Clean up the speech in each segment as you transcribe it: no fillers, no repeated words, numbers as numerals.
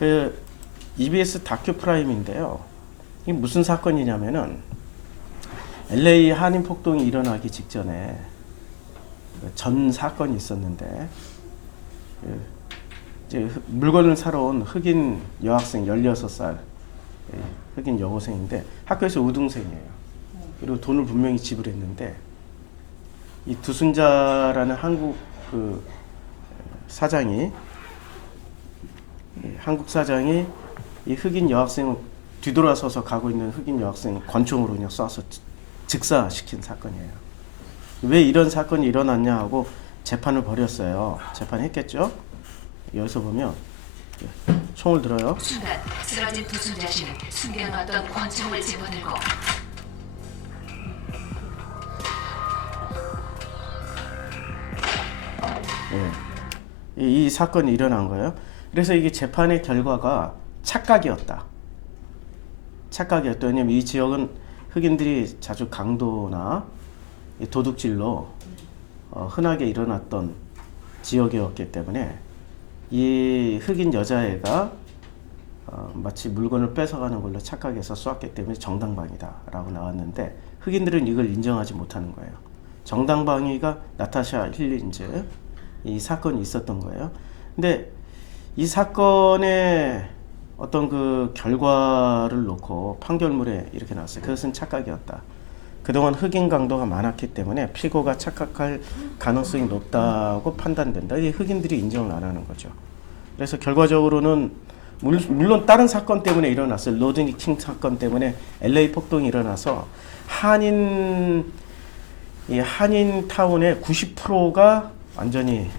그 EBS 다큐 프라임인데요. 이게 무슨 사건이냐면은 LA 한인 폭동이 일어나기 직전에 전 사건이 있었는데 이제 물건을 사러 온 흑인 여학생 16살 흑인 여고생인데 학교에서 우등생이에요. 그리고 돈을 분명히 지불했는데 이 두순자라는 한국 그 사장이 이 흑인 여학생을 뒤돌아서서 가고 있는 흑인 여학생 권총으로 그냥 쏴서 즉사시킨 사건이에요. 왜 이런 사건이 일어났냐 하고 재판을 벌였어요. 재판했겠죠? 여기서 보면 총을 들어요. 순간 쓰러진 두순자 씨는 숨겨놓았던 권총을 집어들고 이 사건이 일어난 거예요. 그래서 이게 재판의 결과가 착각이었다. 왜냐면 이 지역은 흑인들이 자주 강도나 도둑질로 흔하게 일어났던 지역이었기 때문에 이 흑인 여자애가 마치 물건을 뺏어가는 걸로 착각해서 쏘았기 때문에 정당방위다 라고 나왔는데 흑인들은 이걸 인정하지 못하는 거예요. 정당방위가 나타샤 힐린즈 이 사건이 있었던 거예요. 근데 이 사건의 어떤 그 결과를 놓고 판결문에 이렇게 나왔어요. 그것은 착각이었다. 그동안 흑인 강도가 많았기 때문에 피고가 착각할 가능성이 높다고 판단된다. 이 흑인들이 인정을 안 하는 거죠. 그래서 결과적으로는 물론 다른 사건 때문에 일어났어요. 로드니 킹 사건 때문에 LA 폭동이 일어나서 한인 타운의 90%가 완전히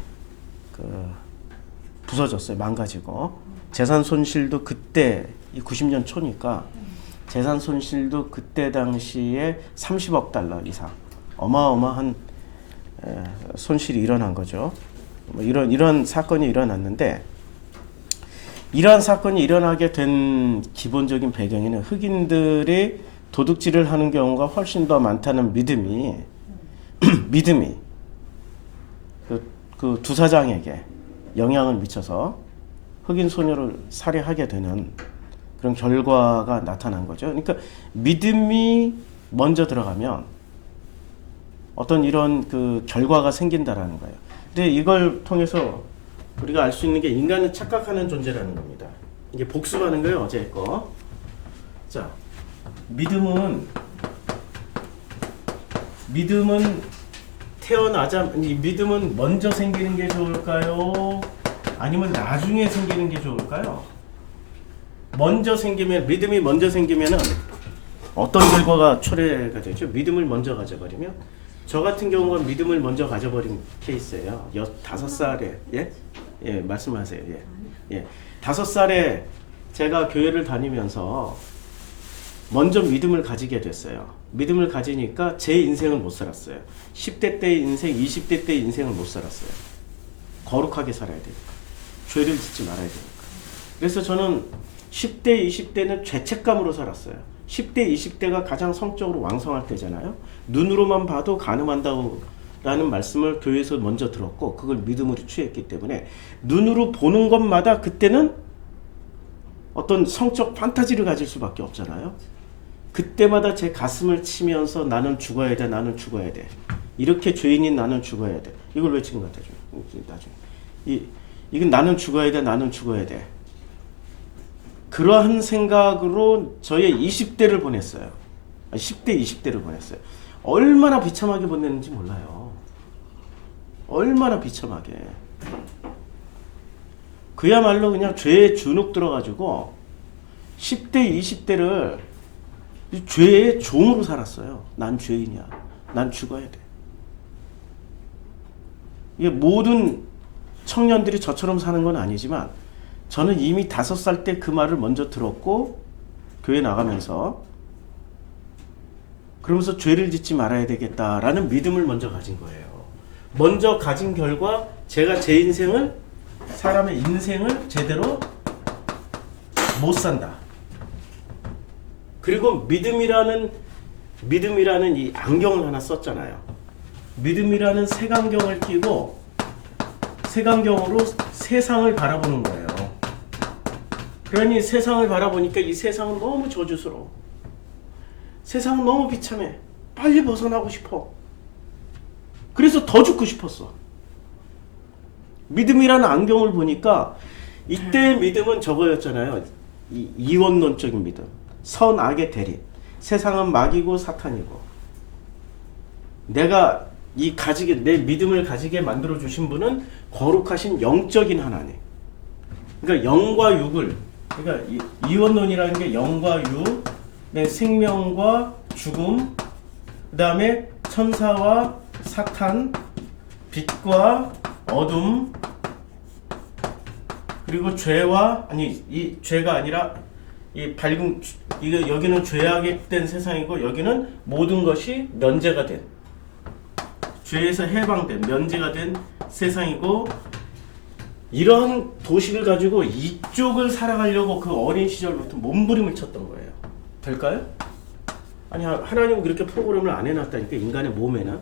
부서졌어요. 망가지고 재산 손실도 그때 이 90년 초니까 재산 손실도 그때 당시에 30억 달러 이상 어마어마한 손실이 일어난 거죠. 뭐 이런 사건이 일어났는데 이러한 사건이 일어나게 된 기본적인 배경에는 흑인들이 도둑질을 하는 경우가 훨씬 더 많다는 믿음이 그 두 사장에게 영향을 미쳐서 흑인 소녀를 살해하게 되는 그런 결과가 나타난 거죠. 그러니까 믿음이 먼저 들어가면 어떤 이런 그 결과가 생긴다라는 거예요. 근데 이걸 통해서 우리가 알 수 있는 게 인간은 착각하는 존재라는 겁니다. 이게 복습하는 거예요, 어제 거. 자, 믿음은 믿음은 먼저 생기는 게 좋을까요? 아니면 나중에 생기는 게 좋을까요? 믿음이 먼저 생기면은 어떤 결과가 초래가 되죠? 믿음을 먼저 가져버리면 저 같은 경우는 믿음을 먼저 가져버린 케이스예요. 5살에 예, 말씀하세요. 예. 5살에 제가 교회를 다니면서 먼저 믿음을 가지게 됐어요. 믿음을 가지니까 제 인생을 못 살았어요. 10대 때의 인생, 20대 때의 인생을 못 살았어요. 거룩하게 살아야 되니까. 죄를 짓지 말아야 되니까. 그래서 저는 10대, 20대는 죄책감으로 살았어요. 10대, 20대가 가장 성적으로 왕성할 때잖아요. 눈으로만 봐도 간음한다고 라는 말씀을 교회에서 먼저 들었고 그걸 믿음으로 취했기 때문에 눈으로 보는 것마다 그때는 어떤 성적 판타지를 가질 수밖에 없잖아요. 그때마다 제 가슴을 치면서 나는 죽어야 돼. 이렇게 죄인인 나는 죽어야 돼. 이걸 외친 것 같아요. 나중에. 이건 나는 죽어야 돼. 그러한 생각으로 저의 20대를 보냈어요. 10대, 20대를 보냈어요. 얼마나 비참하게 보냈는지 몰라요. 얼마나 비참하게. 그야말로 그냥 죄에 주눅 들어가지고 10대, 20대를 죄의 종으로 살았어요. 난 죄인이야. 난 죽어야 돼. 이게 모든 청년들이 저처럼 사는 건 아니지만 저는 이미 5살 때 그 말을 먼저 들었고 교회 나가면서 그러면서 죄를 짓지 말아야 되겠다라는 믿음을 먼저 가진 거예요. 먼저 가진 결과 제가 사람의 인생을 제대로 못 산다. 그리고 믿음이라는 이 안경을 하나 썼잖아요. 믿음이라는 색안경을 끼고 색안경으로 세상을 바라보는 거예요. 그러니 세상을 바라보니까 이 세상은 너무 저주스러워. 세상은 너무 비참해. 빨리 벗어나고 싶어. 그래서 더 죽고 싶었어. 믿음이라는 안경을 보니까 이때의 믿음은 저거였잖아요. 이원론적인 믿음. 선악의 대립. 세상은 마귀고 사탄이고. 내가 내 믿음을 가지게 만들어 주신 분은 거룩하신 영적인 하나님. 그러니까 영과 육을, 그러니까 이원론이라는 게 영과 육, 내 생명과 죽음, 그 다음에 천사와 사탄, 빛과 어둠, 그리고 죄와, 아니 이 죄가 아니라 이 밝은, 이거 여기는 죄악된 세상이고 여기는 모든 것이 면제가 된, 죄에서 해방된, 면제가 된 세상이고, 이런 도식을 가지고 이쪽을 살아가려고 그 어린 시절부터 몸부림을 쳤던 거예요. 될까요? 아니, 하나님은 그렇게 프로그램을 안 해놨다니까, 인간의 몸에는.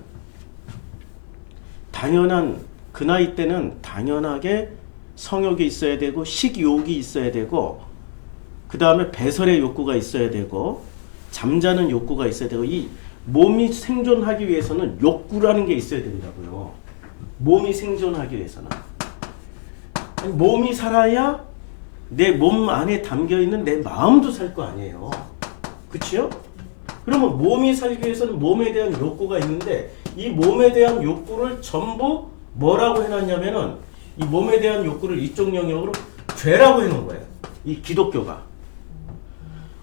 당연한, 그 나이 때는 당연하게 성욕이 있어야 되고 식욕이 있어야 되고, 그 다음에 배설의 욕구가 있어야 되고, 잠자는 욕구가 있어야 되고, 이 몸이 생존하기 위해서는 욕구라는 게 있어야 된다고요. 몸이 생존하기 위해서는. 아니, 몸이 살아야 내 몸 안에 담겨있는 내 마음도 살 거 아니에요. 그치요? 그러면 몸이 살기 위해서는 몸에 대한 욕구가 있는데, 이 몸에 대한 욕구를 전부 뭐라고 해놨냐면은, 이 몸에 대한 욕구를 이쪽 영역으로 죄라고 해놓은 거예요. 이 기독교가.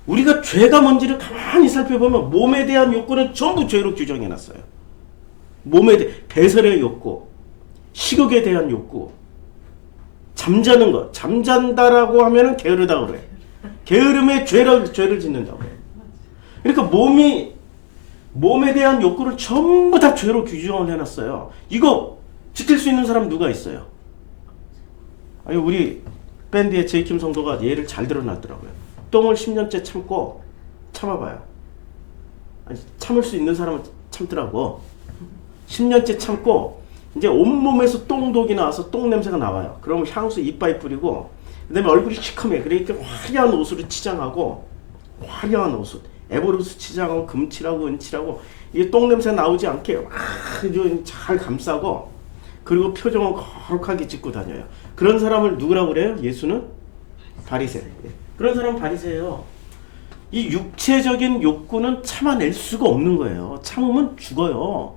우리가 죄가 뭔지를 가만히 살펴보면 몸에 대한 욕구는 전부 죄로 규정해놨어요. 배설의 욕구, 식욕에 대한 욕구, 잠자는 것, 잠잔다라고 하면은 게으르다고 그래. 게으름에 죄를 짓는다고 그래. 그러니까 몸에 대한 욕구를 전부 다 죄로 규정을 해놨어요. 이거 지킬 수 있는 사람 누가 있어요? 아니, 우리 밴드의 제이킴 성도가 예를 잘 들어놨더라고요. 똥을 10년째 참고, 참아봐요. 아니, 참을 수 있는 사람은 참더라고. 10년째 참고 이제 온몸에서 똥독이 나와서 똥 냄새가 나와요. 그러면 향수 이빨에 뿌리고, 그 다음에 얼굴이 시커매. 그러니까 화려한 옷으로 치장하고, 화려한 옷을 에버루스 치장하고 금칠하고 은칠하고, 이게 똥 냄새 나오지 않게 아주 잘 감싸고, 그리고 표정은 거룩하게 짓고 다녀요. 그런 사람을 누구라고 그래요? 예수는 바리새. 그런 사람은 바리새예요. 이 육체적인 욕구는 참아낼 수가 없는 거예요. 참으면 죽어요.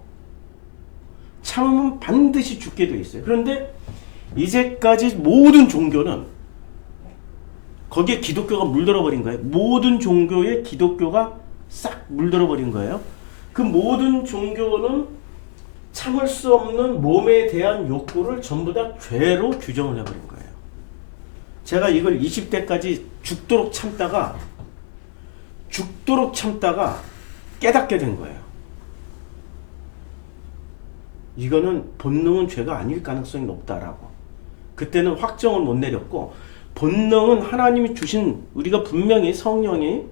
참으면 반드시 죽게 돼 있어요. 그런데 이제까지 모든 종교는 거기에 기독교가 물들어 버린 거예요. 모든 종교에 기독교가 싹 물들어 버린 거예요. 그 모든 종교는 참을 수 없는 몸에 대한 욕구를 전부 다 죄로 규정을 해버린 거예요. 제가 이걸 20대까지 죽도록 참다가 깨닫게 된 거예요. 이거는 본능은 죄가 아닐 가능성이 높다라고. 그때는 확정을 못 내렸고, 본능은 하나님이 주신, 우리가 분명히 성령이,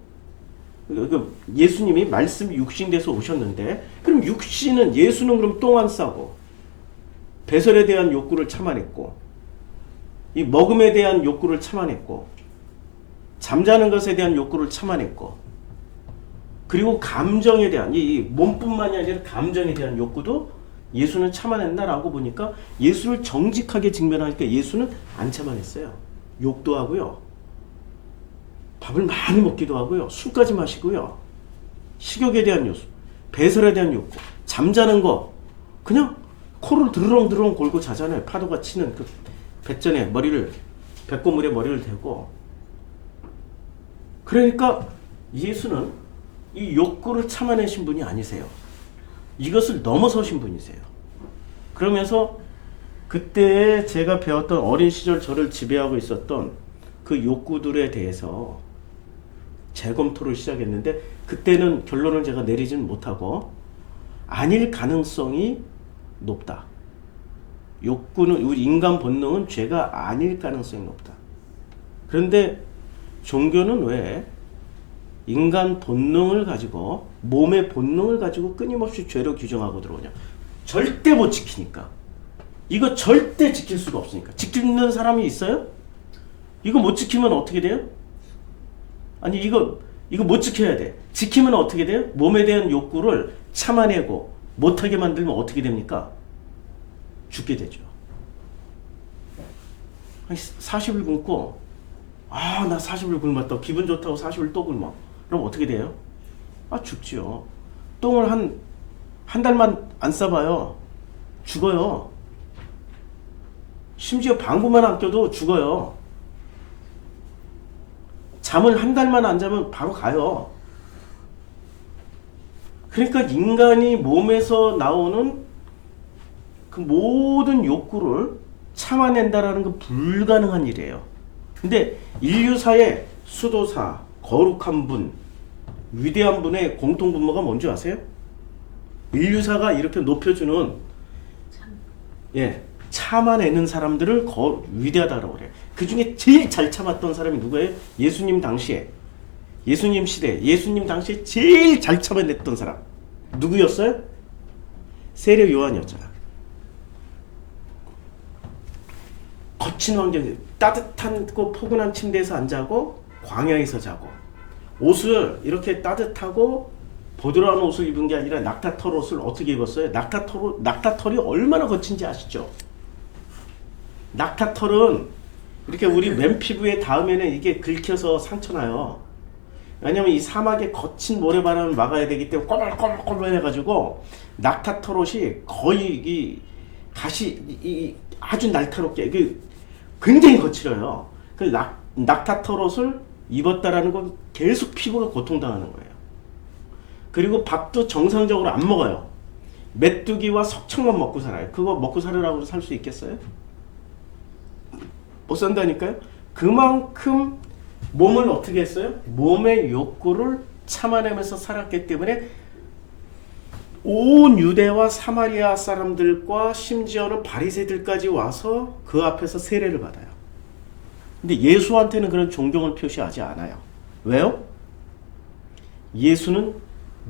예수님이 말씀이 육신돼서 오셨는데, 그럼 예수는 그럼 똥 안 싸고, 배설에 대한 욕구를 참아냈고, 이 먹음에 대한 욕구를 참아냈고, 잠자는 것에 대한 욕구를 참아냈고, 그리고 감정에 대한, 이 몸뿐만이 아니라 감정에 대한 욕구도 예수는 참아낸다라고 보니까, 예수를 정직하게 직면하니까 예수는 안 참아냈어요. 욕도 하고요, 밥을 많이 먹기도 하고요, 술까지 마시고요, 식욕에 대한 요소, 배설에 대한 욕구, 잠자는 거, 그냥 코를 드르렁드르렁 골고 자잖아요. 파도가 치는 그 뱃전에 배꼽물에 머리를 대고. 그러니까 예수는 이 욕구를 참아내신 분이 아니세요. 이것을 넘어서신 분이세요. 그러면서 그때 제가 배웠던, 어린 시절 저를 지배하고 있었던 그 욕구들에 대해서 재검토를 시작했는데, 그때는 결론을 제가 내리진 못하고, 아닐 가능성이 높다. 욕구는, 우리 인간 본능은 죄가 아닐 가능성이 높다. 그런데 종교는 왜 인간 본능을 가지고, 몸의 본능을 가지고 끊임없이 죄로 규정하고 들어오냐? 절대 못 지키니까. 이거 절대 지킬 수가 없으니까. 지키는 사람이 있어요? 이거 못 지키면 어떻게 돼요? 아니 이거 못 지켜야 돼. 지키면 어떻게 돼요? 몸에 대한 욕구를 참아내고 못하게 만들면 어떻게 됩니까? 죽게 되죠. 40일 굶고 나 40일 굶었다. 기분 좋다고 40일 또 굶어. 그럼 어떻게 돼요? 죽지요. 똥을 한 달만 안 싸봐요. 죽어요. 심지어 방구만 안 껴도 죽어요. 잠을 한 달만 안 자면 바로 가요. 그러니까 인간이 몸에서 나오는 그 모든 욕구를 참아낸다라는 건 불가능한 일이에요. 근데 인류사의 수도사, 거룩한 분, 위대한 분의 공통분모가 뭔지 아세요? 인류사가 이렇게 높여주는 참아내는 사람들을 위대하다고 그래요. 그 중에 제일 잘 참았던 사람이 누구예요? 예수님 당시에, 예수님 시대, 예수님 당시에 제일 잘 참아냈던 사람 누구였어요? 세례 요한이었잖아. 거친 환경에 따뜻한 포근한 침대에서 안 자고 광야에서 자고, 옷을 이렇게 따뜻하고 보드라운 옷을 입은 게 아니라 낙타털 옷을 어떻게 입었어요? 낙타털이 얼마나 거친지 아시죠? 낙타털은 이렇게 우리 맨피부에 닿으면 이게 긁혀서 상처나요. 왜냐면 이 사막의 거친 모래바람을 막아야 되기 때문에 꼬물꼬물꼬물 해가지고 낙타털 옷이 거의 이 가시 아주 날카롭게 굉장히 거칠어요. 그 낙타털 옷을 입었다라는 건 계속 피부가 고통당하는 거예요. 그리고 밥도 정상적으로 안 먹어요. 메뚜기와 석청만 먹고 살아요. 그거 먹고 살으라고 살 수 있겠어요? 못 산다니까요. 그만큼 몸을 어떻게 했어요? 몸의 욕구를 참아내면서 살았기 때문에 온 유대와 사마리아 사람들과 심지어는 바리새들까지 와서 그 앞에서 세례를 받아요. 근데 예수한테는 그런 존경을 표시하지 않아요. 왜요? 예수는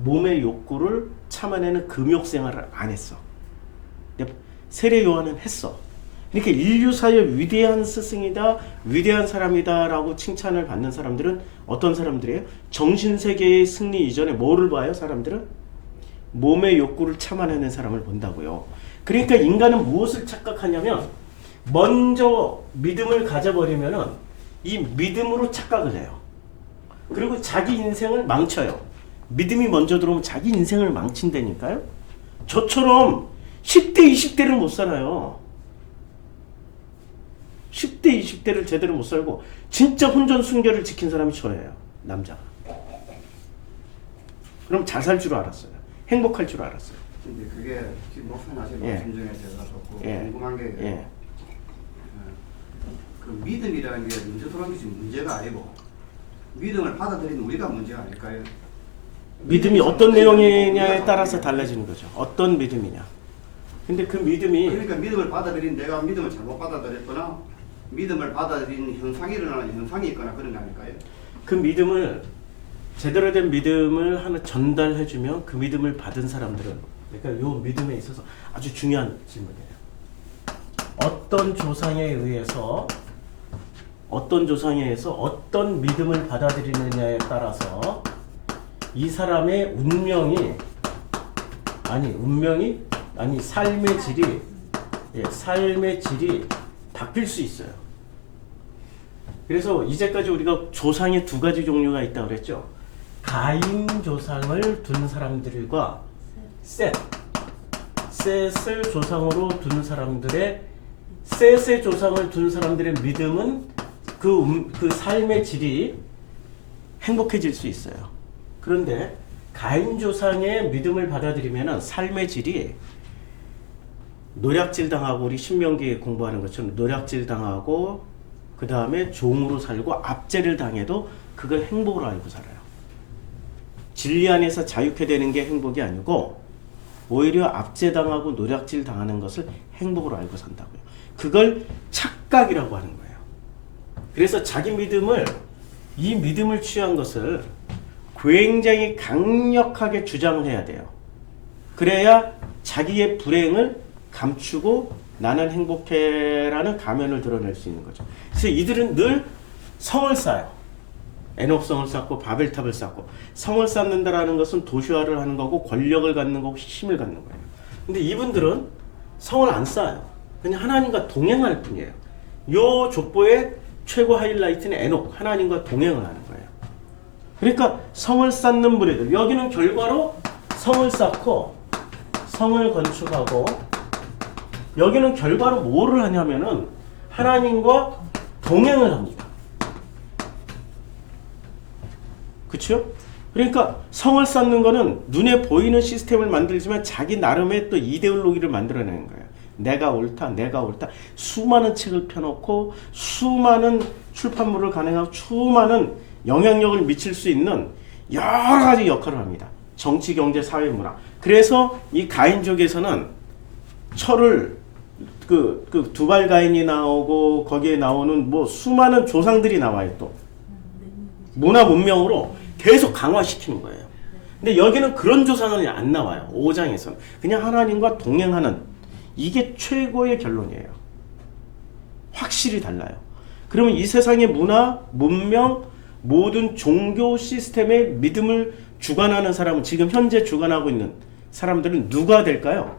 몸의 욕구를 참아내는 금욕 생활을 안 했어. 근데 세례 요한은 했어. 그러니까 인류사의 위대한 스승이다, 위대한 사람이다 라고 칭찬을 받는 사람들은 어떤 사람들이에요? 정신세계의 승리 이전에 뭐를 봐요? 사람들은? 몸의 욕구를 참아내는 사람을 본다고요. 그러니까 인간은 무엇을 착각하냐면 먼저 믿음을 가져버리면은 이 믿음으로 착각을 해요. 그리고 자기 인생을 망쳐요. 믿음이 먼저 들어오면 자기 인생을 망친다니까요. 저처럼 10대 20대를 못 살아요. 10대 20대를 제대로 못 살고 진짜 혼전순결을 지킨 사람이 저예요. 남자가. 그럼 잘 살 줄 알았어요. 행복할 줄 알았어요. 근데 그게 지금 목사님 하신 말씀 중에 제가 좋고 궁금한 게 그 믿음이라는 게 문제 들어온 게 지금 문제가 아니고 믿음을 받아들이는 우리가 문제가 아닐까요? 믿음이 어떤 내용이냐에 따라서 달라지는 거죠. 어떤 믿음이냐. 근데 그 믿음이 그러니까 믿음을 받아들인 내가 믿음을 잘못 받아들였거나 믿음을 받아들이는 현상이 일어나는 현상이 있거나 그런 거 아닐까요? 그 믿음을 제대로 된 믿음을 하나 전달해주면 그 믿음을 받은 사람들은, 그러니까 요 믿음에 있어서 아주 중요한 질문이에요. 어떤 조상에 의해서 어떤 믿음을 받아들이느냐에 따라서 이 사람의 삶의 질이 바뀔 수 있어요. 그래서 이제까지 우리가 조상의 두 가지 종류가 있다고 그랬죠. 가인 조상을 둔 사람들과 셋을 조상으로 둔 사람들의, 셋의 조상을 둔 사람들의 믿음은 그 삶의 질이 행복해질 수 있어요. 그런데 가인 조상의 믿음을 받아들이면 삶의 질이 노략질 당하고, 우리 신명기 공부하는 것처럼 노략질 당하고 그 다음에 종으로 살고 압제를 당해도 그걸 행복으로 알고 살아요. 진리 안에서 자유케 되는 게 행복이 아니고 오히려 압제당하고 노략질 당하는 것을 행복으로 알고 산다고요. 그걸 착각이라고 하는 거예요. 그래서 자기 이 믿음을 취한 것을 굉장히 강력하게 주장을 해야 돼요. 그래야 자기의 불행을 감추고 나는 행복해라는 가면을 드러낼 수 있는 거죠. 그래서 이들은 늘 성을 쌓아요. 에녹성을 쌓고 바벨탑을 쌓고. 성을 쌓는다라는 것은 도시화를 하는 거고 권력을 갖는 거고 힘을 갖는 거예요. 근데 이분들은 성을 안 쌓아요. 그냥 하나님과 동행할 뿐이에요. 요 족보의 최고 하이라이트는 에녹, 하나님과 동행을 하는 거예요. 그러니까 성을 쌓는 무리들, 여기는 결과로 성을 쌓고 성을 건축하고, 여기는 결과로 뭐를 하냐면은 하나님과 동행을 합니다. 그렇죠? 그러니까 성을 쌓는 거는 눈에 보이는 시스템을 만들지만 자기 나름의 또 이데올로기를 만들어내는 거예요. 내가 옳다, 내가 옳다. 수많은 책을 펴놓고 수많은 출판물을 간행하고 수많은 영향력을 미칠 수 있는 여러 가지 역할을 합니다. 정치, 경제, 사회, 문화. 그래서 이 가인족에서는 철을 그 두발 가인이 나오고 거기에 나오는 뭐 수많은 조상들이 나와요. 또 문화 문명으로 계속 강화시키는 거예요. 근데 여기는 그런 조상은 안 나와요. 5장에서는 그냥 하나님과 동행하는, 이게 최고의 결론이에요. 확실히 달라요. 그러면 이 세상의 문화, 문명, 모든 종교 시스템의 믿음을 주관하는 사람은, 지금 현재 주관하고 있는 사람들은 누가 될까요?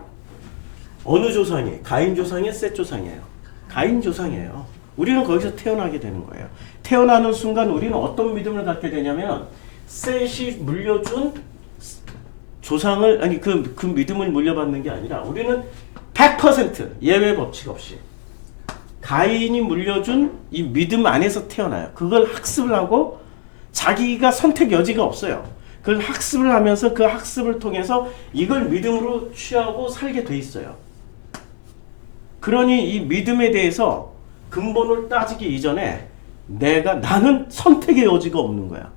어느 조상이에요? 가인 조상이에요? 셋 조상이에요? 가인 조상이에요. 우리는 거기서 태어나게 되는 거예요. 태어나는 순간 우리는 어떤 믿음을 갖게 되냐면 셋이 물려준 조상을, 아니 그 믿음을 물려받는 게 아니라 우리는 100% 예외 법칙 없이 가인이 물려준 이 믿음 안에서 태어나요. 그걸 학습을 하고 자기가 선택 여지가 없어요. 그걸 학습을 하면서 그 학습을 통해서 이걸 믿음으로 취하고 살게 돼 있어요. 그러니 이 믿음에 대해서 근본을 따지기 이전에 나는 선택의 여지가 없는 거야.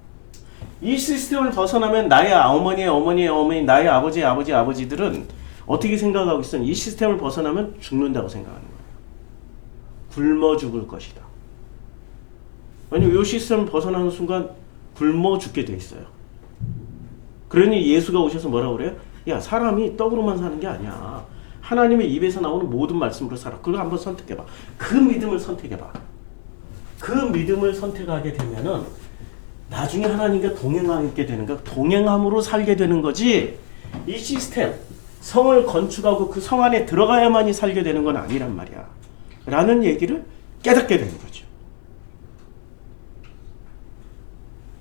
이 시스템을 벗어나면 나의 어머니의 어머니의 어머니, 나의 아버지의 아버지의 아버지들은 어떻게 생각하고 있어요? 이 시스템을 벗어나면 죽는다고 생각하는 거예요. 굶어 죽을 것이다. 왜냐면 이 시스템을 벗어나는 순간 굶어 죽게 돼 있어요. 그러니 예수가 오셔서 뭐라고 그래요? 야, 사람이 떡으로만 사는 게 아니야. 하나님의 입에서 나오는 모든 말씀으로 살아. 그걸 한번 선택해봐. 그 믿음을 선택해봐. 그 믿음을 선택하게 되면은 나중에 하나님과 동행하게 되는 거야. 동행함으로 살게 되는 거지. 이 시스템, 성을 건축하고 그 성 안에 들어가야만이 살게 되는 건 아니란 말이야. 라는 얘기를 깨닫게 되는 거죠.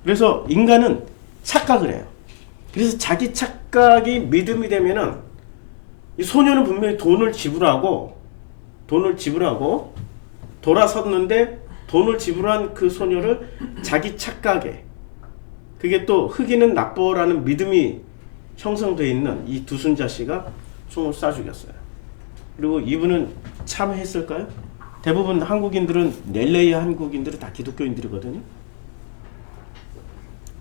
그래서 인간은 착각을 해요. 그래서 자기 착각이 믿음이 되면은 이 소녀는 분명히 돈을 지불하고 돌아섰는데 돈을 지불한 그 소녀를 자기 착각에, 그게 또 흑인은 나빠라는 믿음이 형성되어 있는 이 두순자 씨가 총을 쏴 죽였어요. 그리고 이분은 참했을까요? 대부분 한국인들은, LA 한국인들은 다 기독교인들이거든요.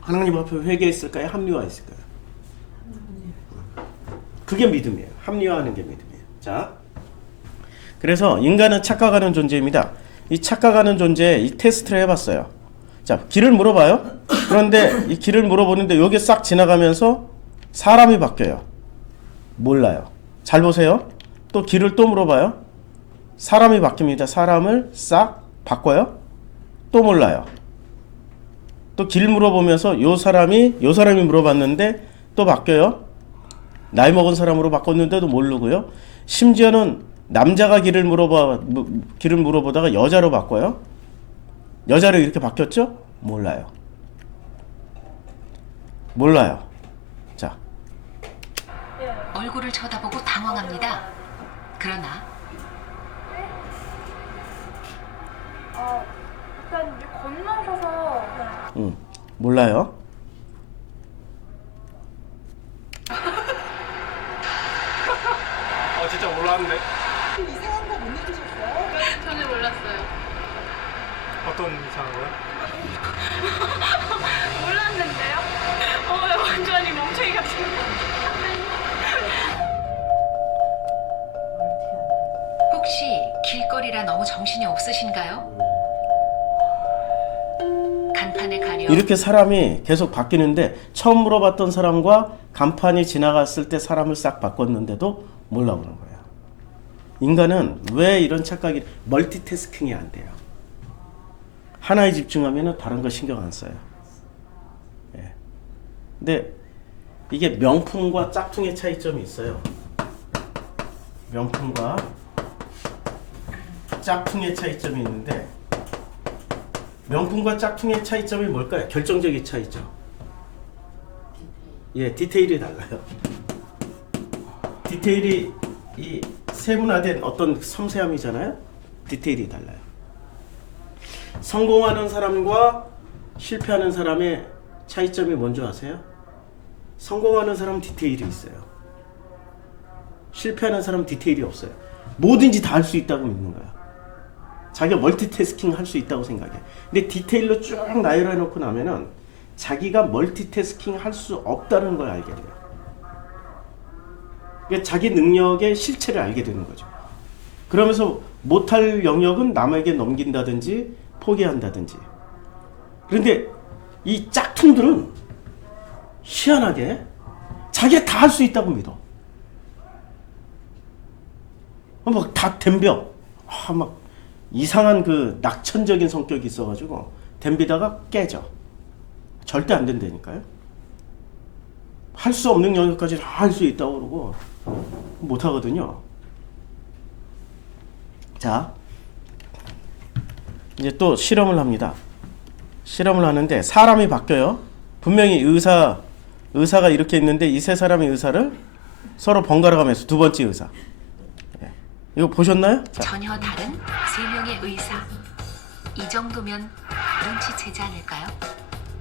하나님 앞에 회개했을까요? 합리화했을까요? 그게 믿음이에요. 합리화하는 게 믿음이에요. 자, 그래서 인간은 착각하는 존재입니다. 이 착각하는 존재에 이 테스트를 해봤어요. 자, 길을 물어봐요. 그런데 이 길을 물어보는데 여기 싹 지나가면서 사람이 바뀌어요. 몰라요. 잘 보세요. 또 길을 또 물어봐요. 사람이 바뀝니다. 사람을 싹 바꿔요. 또 몰라요. 또 길 물어보면서 요 사람이 물어봤는데 또 바뀌어요. 나이 먹은 사람으로 바꿨는데도 모르고요. 심지어는 남자가 길을 물어보다가 여자로 바꿔요. 여자로 이렇게 바뀌었죠? 몰라요. 자, 얼굴을 쳐다보고 당황합니다. 그러나 일단 이제 건너셔서 몰라요. 진짜 몰랐는데. 이상한 거 못 느끼셨어요? 전혀 몰랐어요. 어떤 이상한 거요? 몰랐는데요? 완전히 멍청이 같은 혹시 길거리라 너무 정신이 없으신가요? 간판에 가려 이렇게 사람이 계속 바뀌는데 처음 물어봤던 사람과 간판이 지나갔을 때 사람을 싹 바꿨는데도 몰라 그런 거예요. 인간은 왜 이런 착각이 멀티태스킹이 안 돼요? 하나에 집중하면은 다른 거 신경 안 써요. 예. 근데 이게 명품과 짝퉁의 차이점이 있어요. 명품과 짝퉁의 차이점이 있는데 명품과 짝퉁의 차이점이 뭘까요? 결정적인 차이점. 예, 디테일이 달라요. 디테일이 이 세분화된 어떤 섬세함이잖아요. 디테일이 달라요. 성공하는 사람과 실패하는 사람의 차이점이 뭔지 아세요? 성공하는 사람은 디테일이 있어요. 실패하는 사람은 디테일이 없어요. 뭐든지 다 할 수 있다고 믿는 거야. 자기가 멀티태스킹 할 수 있다고 생각해. 근데 디테일로 쭉 나열해 놓고 나면은 자기가 멀티태스킹 할 수 없다는 걸 알게 돼요. 그러니까 자기 능력의 실체를 알게 되는 거죠. 그러면서 못할 영역은 남에게 넘긴다든지 포기한다든지. 그런데 이 짝퉁들은 희한하게 자기가 다 할 수 있다고 믿어. 막 다 덤벼. 막 이상한 그 낙천적인 성격이 있어가지고 덤비다가 깨져. 절대 안 된다니까요. 할 수 없는 영역까지 다 할 수 있다고 그러고 못 하거든요. 자, 이제 또 실험을 합니다. 실험을 하는데 사람이 바뀌어요. 분명히 의사가 이렇게 있는데 이 세 사람의 의사를 서로 번갈아 가면서 두 번째 의사. 예. 이거 보셨나요? 자. 전혀 다른 세 명의 의사. 이 정도면 눈치채지 않을까요?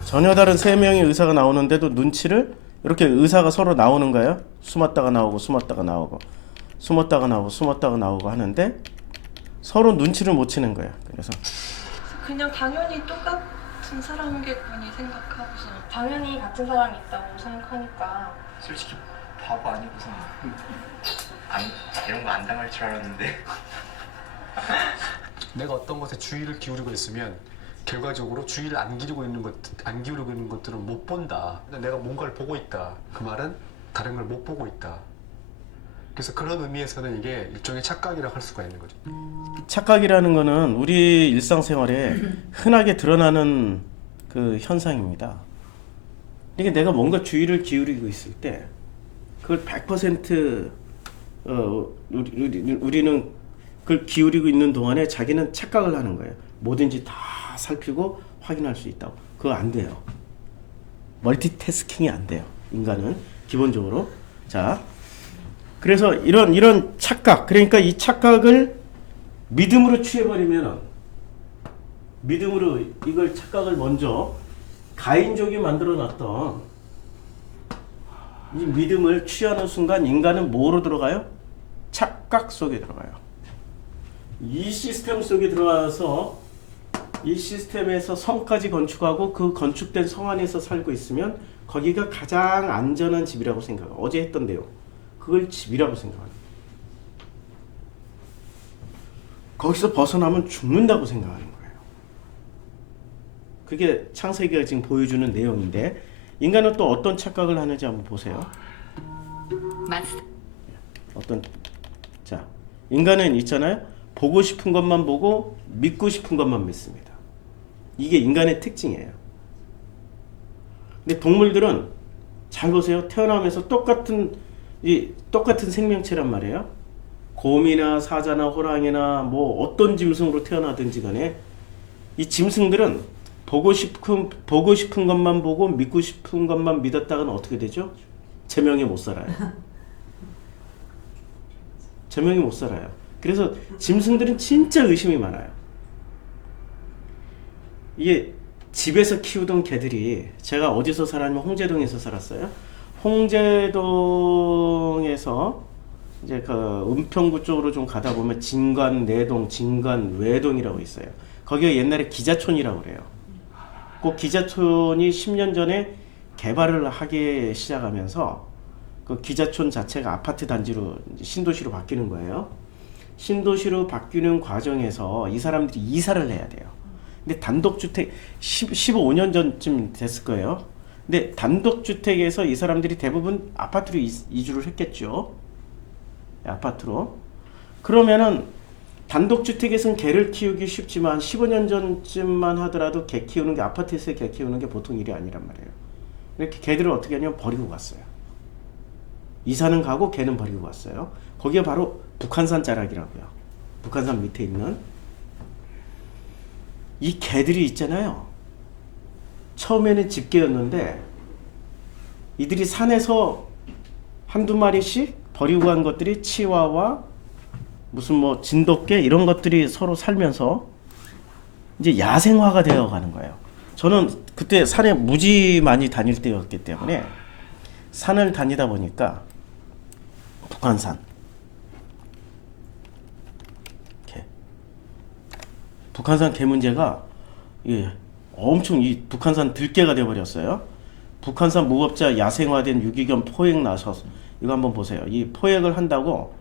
전혀 다른 세 명의 의사가 나오는데도 눈치를 이렇게 의사가 서로 나오는 거예요. 숨었다가 나오고 숨었다가 나오고 숨었다가 나오고 숨었다가 나오고 하는데 서로 눈치를 못 채는 거예요. 그래서 그냥 당연히 똑같은 사람이겠거니 생각하고서 당연히 같은 사람이 있다고 생각하니까 솔직히 바보 아니고서 이런 거 안 당할 줄 알았는데 내가 어떤 것에 주의를 기울이고 있으면 결과적으로 주의를 안 기울이고 있는 것들은 못 본다. 내가 뭔가를 보고 있다. 그 말은 다른 걸 못 보고 있다. 그래서 그런 의미에서는 이게 일종의 착각이라고 할 수가 있는 거죠. 착각이라는 거는 우리 일상생활에 흔하게 드러나는 그 현상입니다. 이게 내가 뭔가 주의를 기울이고 있을 때 그걸 100% 우리는 그걸 기울이고 있는 동안에 자기는 착각을 하는 거예요. 뭐든지 다 살피고 확인할 수 있다고. 그거 안 돼요. 멀티태스킹이 안 돼요. 인간은 기본적으로. 자, 그래서 이런 착각, 그러니까 이 착각을 믿음으로 취해버리면 믿음으로 이걸 착각을 먼저 가인족이 만들어놨던 이 믿음을 취하는 순간 인간은 뭐로 들어가요? 착각 속에 들어가요. 이 시스템 속에 들어와서 이 시스템에서 성까지 건축하고 그 건축된 성 안에서 살고 있으면 거기가 가장 안전한 집이라고 생각해요. 어제 했던 내용. 그걸 집이라고 생각해요. 거기서 벗어나면 죽는다고 생각하는 거예요. 그게 창세기가 지금 보여주는 내용인데 인간은 또 어떤 착각을 하는지 한번 보세요. 자, 인간은 있잖아요. 보고 싶은 것만 보고 믿고 싶은 것만 믿습니다. 이게 인간의 특징이에요. 근데 동물들은 잘 보세요. 태어나면서 똑같은 생명체란 말이에요. 곰이나 사자나 호랑이나 뭐 어떤 짐승으로 태어나든지 간에 이 짐승들은 보고 싶은 것만 보고 믿고 싶은 것만 믿었다가는 어떻게 되죠? 제명에 못 살아요. 제명에 못 살아요. 그래서 짐승들은 진짜 의심이 많아요. 이게 집에서 키우던 개들이 제가 어디서 살았냐면 홍제동에서 살았어요. 홍제동에서 이제 그 은평구 쪽으로 좀 가다 보면 진관 내동, 진관 외동이라고 있어요. 거기가 옛날에 기자촌이라고 그래요. 그 기자촌이 10년 전에 개발을 하기 시작하면서 그 기자촌 자체가 아파트 단지로 신도시로 바뀌는 거예요. 신도시로 바뀌는 과정에서 이 사람들이 이사를 해야 돼요. 근데 단독주택 15년 전쯤 됐을 거예요. 근데 단독주택에서 이 사람들이 대부분 아파트로 이주를 했겠죠. 아파트로. 그러면은 단독주택에서는 개를 키우기 쉽지만 15년 전쯤만 하더라도 개 키우는 게 아파트에서 개 키우는 게 보통 일이 아니란 말이에요. 이렇게 개들을 어떻게 하냐면 버리고 갔어요. 이사는 가고 개는 버리고 갔어요. 거기가 바로 북한산 자락이라고요. 북한산 밑에 있는 이 개들이 있잖아요. 처음에는 집개였는데 이들이 산에서 한두 마리씩 버리고 간 것들이 치와와 무슨 뭐 진돗개 이런 것들이 서로 살면서 이제 야생화가 되어 가는 거예요. 저는 그때 산에 무지 많이 다닐 때였기 때문에 산을 다니다 보니까 북한산 개. 북한산 개 문제가 엄청 이 북한산 들개가 돼 버렸어요. 북한산 무법자 야생화된 유기견 포획 나서서 이거 한번 보세요. 이 포획을 한다고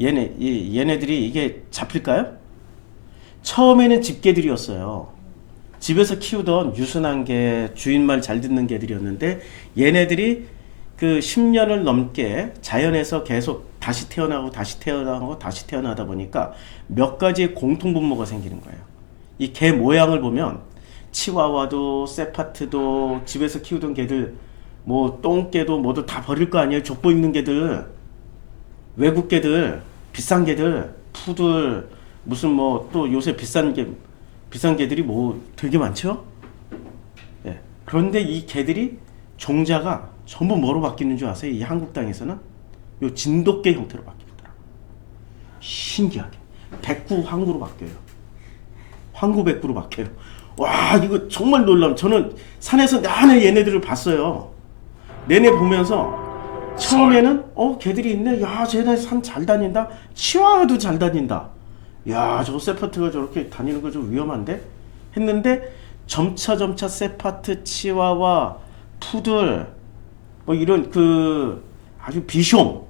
얘네들이 이게 잡힐까요? 처음에는 집개들이었어요. 집에서 키우던 유순한 개, 주인말 잘 듣는 개들이었는데 얘네들이 그 10년을 넘게 자연에서 계속 다시 태어나고 다시 태어나고 다시 태어나다 보니까 몇 가지의 공통분모가 생기는 거예요. 이 개 모양을 보면 치와와도 세파트도 집에서 키우던 개들 뭐 똥개도 뭐도 다 버릴 거 아니에요. 족보 있는 개들, 외국 개들, 비싼 개들, 푸들 무슨 뭐 또 요새 비싼 개들이 뭐 되게 많죠. 예. 그런데 이 개들이 종자가 전부 뭐로 바뀌는 줄 아세요? 이 한국 땅에서는 요 진돗개 형태로 바뀌더라고요. 신기하게 백구 황구로 바뀌어요. 황구 백구로 바뀌어요. 와 이거 정말 놀라운. 저는 산에서 내내 얘네들을 봤어요. 내내 보면서 처음에는 개들이 있네. 야 쟤네 산 잘 다닌다. 치와와도 잘 다닌다. 야 저 세파트가 저렇게 다니는 거 좀 위험한데 했는데 점차 세파트, 치와와, 푸들 뭐 이런 그 아주 비숑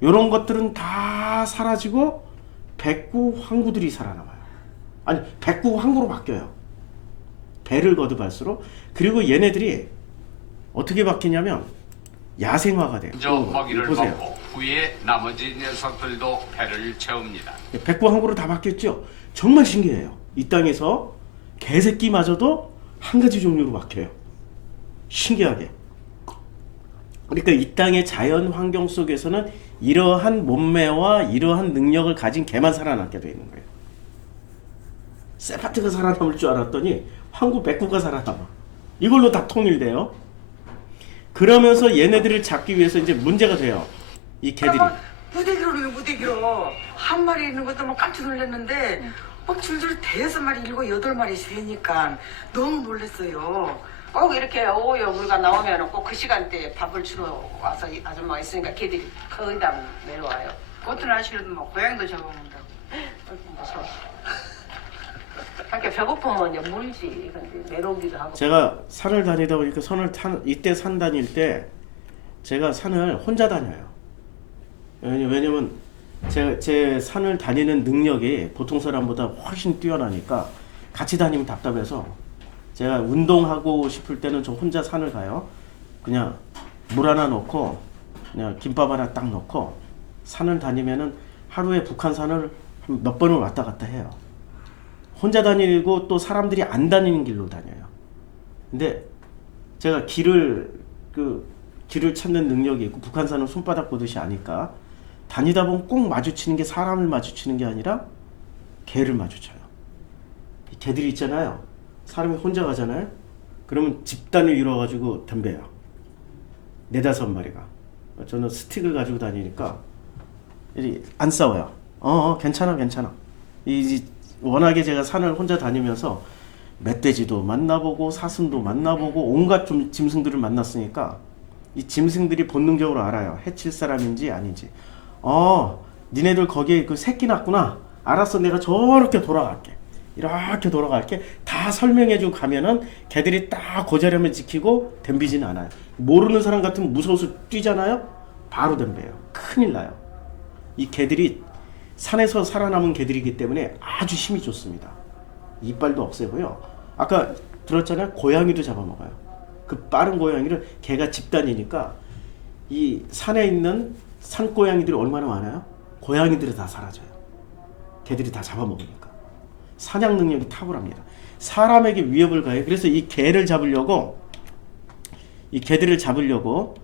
이런 것들은 다 사라지고 백구 황구들이 살아남아요. 아니 백구 황구로 바뀌어요. 배를 거듭할수록. 그리고 얘네들이 어떻게 바뀌냐면 야생화가 돼요. 먼저 먹이를 보세요. 먹고 후에 나머지 녀석들도 배를 채웁니다. 백구 황구로 다 바뀌었죠. 정말 신기해요. 이 땅에서 개새끼마저도 한 가지 종류로 바뀌어요. 신기하게. 그러니까 이 땅의 자연 환경 속에서는 이러한 몸매와 이러한 능력을 가진 개만 살아남게 되어 있는 거예요. 세파트가 살아남을 줄 알았더니 황구 백구가 살아남아. 이걸로 다 통일돼요. 그러면서 얘네들을 잡기 위해서 이제 문제가 돼요. 이 개들이. 무대기로 무대기로 한 마리 있는 것도 막 깜짝 놀랐는데 막 줄줄 5마리, 7, 8마리씩 되니까 너무 놀랐어요. 꼭 이렇게 오후에 우리가 나오면 꼭 그 시간대에 밥을 주러 와서 아줌마가 있으니까 걔들이 거의 다 내려와요. 꽃들 아시려도 뭐 고양이도 잡아먹는다고. 무서워. 그렇게 배고프면 이제 물지. 근데 내려오기도 하고. 제가 산을 다니다 보니까 이때 산 다닐 때 제가 산을 혼자 다녀요. 왜냐면 제 산을 다니는 능력이 보통 사람보다 훨씬 뛰어나니까 같이 다니면 답답해서 제가 운동하고 싶을 때는 저 혼자 산을 가요. 그냥 물 하나 넣고 그냥 김밥 하나 딱 넣고 산을 다니면은 하루에 북한산을 몇 번을 왔다 갔다 해요. 혼자 다니고 또 사람들이 안 다니는 길로 다녀요. 근데 제가 길을 찾는 능력이 있고 북한산은 손바닥 보듯이 아니까 다니다 보면 꼭 마주치는 게 사람을 마주치는 게 아니라 개를 마주쳐요. 이 개들이 있잖아요. 사람이 혼자 가잖아요. 그러면 집단을 이루어가지고 덤벼요. 4-5마리가. 저는 스틱을 가지고 다니니까 안 싸워요. 괜찮아. 워낙에 제가 산을 혼자 다니면서 멧돼지도 만나보고 사슴도 만나보고 온갖 좀 짐승들을 만났으니까 이 짐승들이 본능적으로 알아요. 해칠 사람인지 아닌지. 니네들 거기에 그 새끼 낳구나. 알았어, 내가 저렇게 돌아갈게. 이렇게 돌아갈게. 다 설명해주고 가면은 개들이 딱 그 자리만 지키고 덤비지는 않아요. 모르는 사람 같으면 무서워서 뛰잖아요. 바로 덤벼요. 큰일 나요. 이 개들이 산에서 살아남은 개들이기 때문에 아주 힘이 좋습니다. 이빨도 없애고요. 아까 들었잖아요. 고양이도 잡아먹어요. 그 빠른 고양이를 개가 집단이니까 이 산에 있는 산고양이들이 얼마나 많아요? 고양이들이 다 사라져요. 개들이 다 잡아먹으니까. 사냥 능력이 탁월합니다. 사람에게 위협을 가해. 그래서 이 개를 잡으려고, 이 개들을 잡으려고,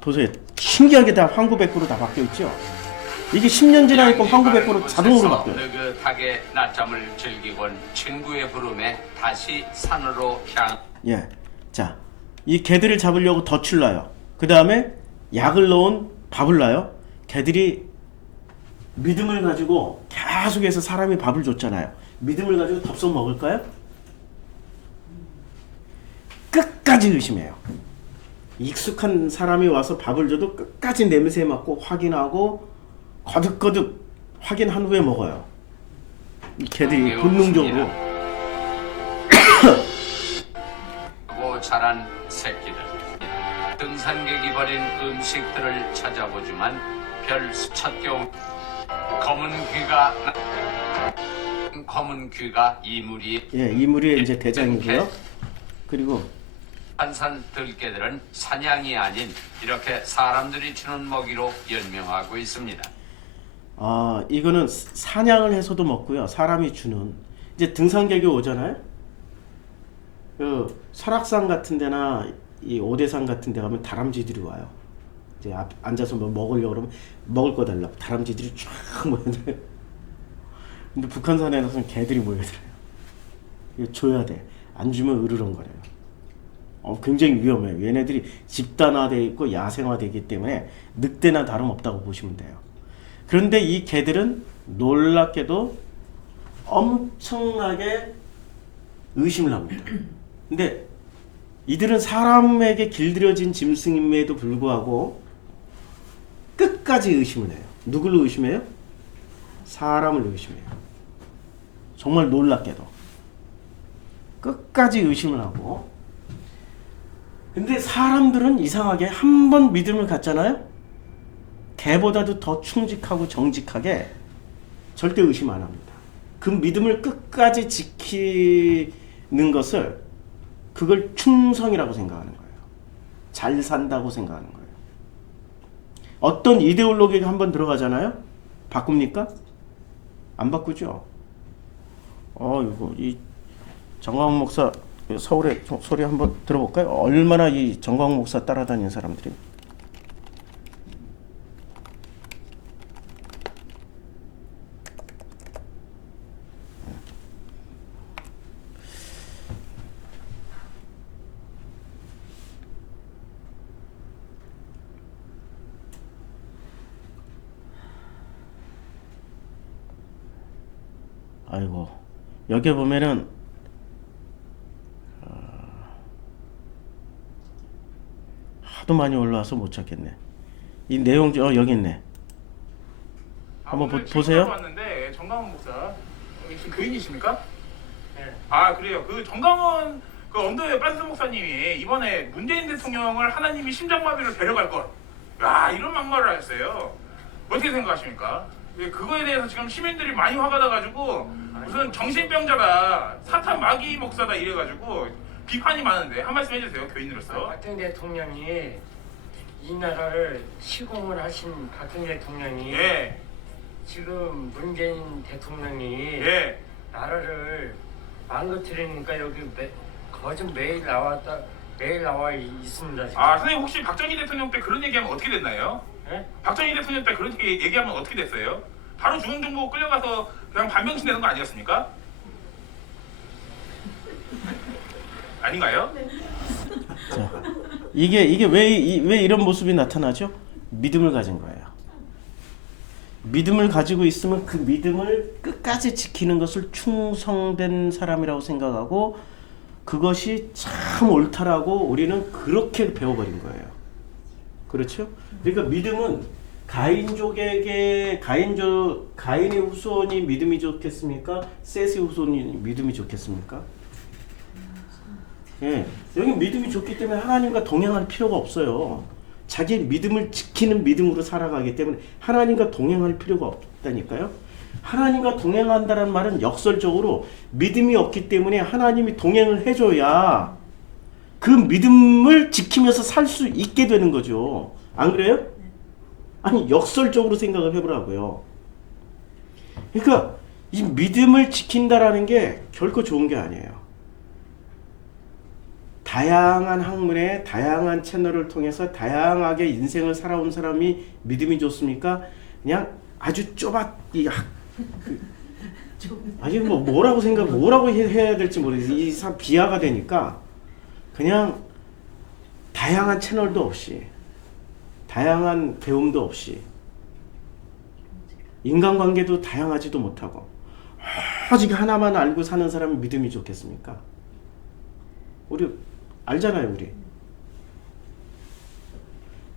보세요. 신기하게 다 황구백구로 다 바뀌어 있죠. 이게 10년 지나니까 황구백구로 자동으로 바뀌어요. 느긋하게 낮잠을 즐기곤 친구의 부름에 다시 산으로 향. 예. 자, 이 개들을 잡으려고 덫을 놔요. 그 다음에 약을 넣은 밥을 놔요. 개들이 믿음을 가지고 계속해서 사람이 밥을 줬잖아요. 믿음을 가지고 덥석 먹을까요? 끝까지 의심해요. 익숙한 사람이 와서 밥을 줘도 끝까지 냄새 맡고 확인하고 거듭거듭 확인한 후에 먹어요. 이 개들이 본능적으로. 고 자란 새끼들. 등산객이 버린 음식들을 찾아보지만 별 첫 경우 검은 귀가 이무리. 예, 이무리의 이제 대장이고요. 그리고 한산 들개들은 사냥이 아닌 이렇게 사람들이 주는 먹이로 연명하고 있습니다. 이거는 사냥을 해서도 먹고요. 사람이 주는. 이제 등산객이 오잖아요. 그 설악산 같은 데나 이 오대산 같은 데 가면 다람쥐들이 와요. 이제 앉아서 뭐 먹으려고 그러면 먹을 거 달라고 다람쥐들이 쫙 모여들어요. 근데 북한산에 가서는 개들이 모여들어요. 이거 줘야 돼. 안 주면 으르렁거려요. 굉장히 위험해요. 얘네들이 집단화되어 있고 야생화되기 때문에 늑대나 다름없다고 보시면 돼요. 그런데 이 개들은 놀랍게도 엄청나게 의심을 합니다. 근데 이들은 사람에게 길들여진 짐승임에도 불구하고 끝까지 의심을 해요. 누굴 의심해요? 사람을 의심해요. 정말 놀랍게도 끝까지 의심을 하고. 근데 사람들은 이상하게 한 번 믿음을 갖잖아요. 개보다도 더 충직하고 정직하게 절대 의심 안 합니다. 그 믿음을 끝까지 지키는 것을, 그걸 충성이라고 생각하는 거예요. 잘 산다고 생각하는 거예요. 어떤 이데올로기가 한번 들어가잖아요. 바꿉니까? 안 바꾸죠. 이거 이 정광훈 목사 서울의 소리 한번 들어볼까요? 얼마나 이 정광훈 목사 따라다니는 사람들이. 아이고, 여기 보면은 하도 많이 올라와서 못 찾겠네. 이 내용 여기 있네. 한번 보세요. 왔는데 정강원 목사 혹시 교인이십니까? 네. 아 그래요. 그 정강원 그 언더의 빤스 목사님이 이번에 문재인 대통령을 하나님이 심장마비로 데려갈 것. 야 이런 막말을 하셨어요. 어떻게 생각하십니까? 그거에 대해서 지금 시민들이 많이 화가 나가지고 무슨 정신병자다, 사탄 마귀 목사다 이래가지고 비판이 많은데 한 말씀 해주세요, 교인으로서. 박정희 대통령이 이 나라를 시공을 하신 박정희 대통령이 예. 지금 문재인 대통령이 예. 나라를 망가뜨리니까 여기 거진 매일 나와 있습니다. 지금. 선생님 혹시 박정희 대통령 때 그런 얘기하면 어떻게 됐나요? 네? 박정희 대통령 때 그런 얘기하면 어떻게 됐어요? 바로 중앙정보 끌려가서 그냥 반병신 되는 거 아니었습니까? 아닌가요? 자, 이게 왜 이런 모습이 나타나죠? 믿음을 가진 거예요. 믿음을 가지고 있으면 그 믿음을 끝까지 지키는 것을 충성된 사람이라고 생각하고 그것이 참 옳다라고 우리는 그렇게 배워버린 거예요. 그렇죠? 그러니까 믿음은 가인의 후손이 믿음이 좋겠습니까? 셋의 후손이 믿음이 좋겠습니까? 예, 여기 믿음이 좋기 때문에 하나님과 동행할 필요가 없어요. 자기 믿음을 지키는 믿음으로 살아가기 때문에 하나님과 동행할 필요가 없다니까요. 하나님과 동행한다는 말은 역설적으로 믿음이 없기 때문에 하나님이 동행을 해줘야 그 믿음을 지키면서 살 수 있게 되는 거죠. 안 그래요? 아니 역설적으로 생각을 해보라고요. 그러니까 이 믿음을 지킨다라는 게 결코 좋은 게 아니에요. 다양한 학문에 다양한 채널을 통해서 다양하게 인생을 살아온 사람이 믿음이 좋습니까? 그냥 아주 아니 뭐라고 해야 될지 모르겠어요. 이 사람 비하가 되니까 그냥 다양한 채널도 없이 다양한 배움도 없이 인간관계도 다양하지도 못하고 오직 하나만 알고 사는 사람이 믿음이 좋겠습니까? 우리 알잖아요. 우리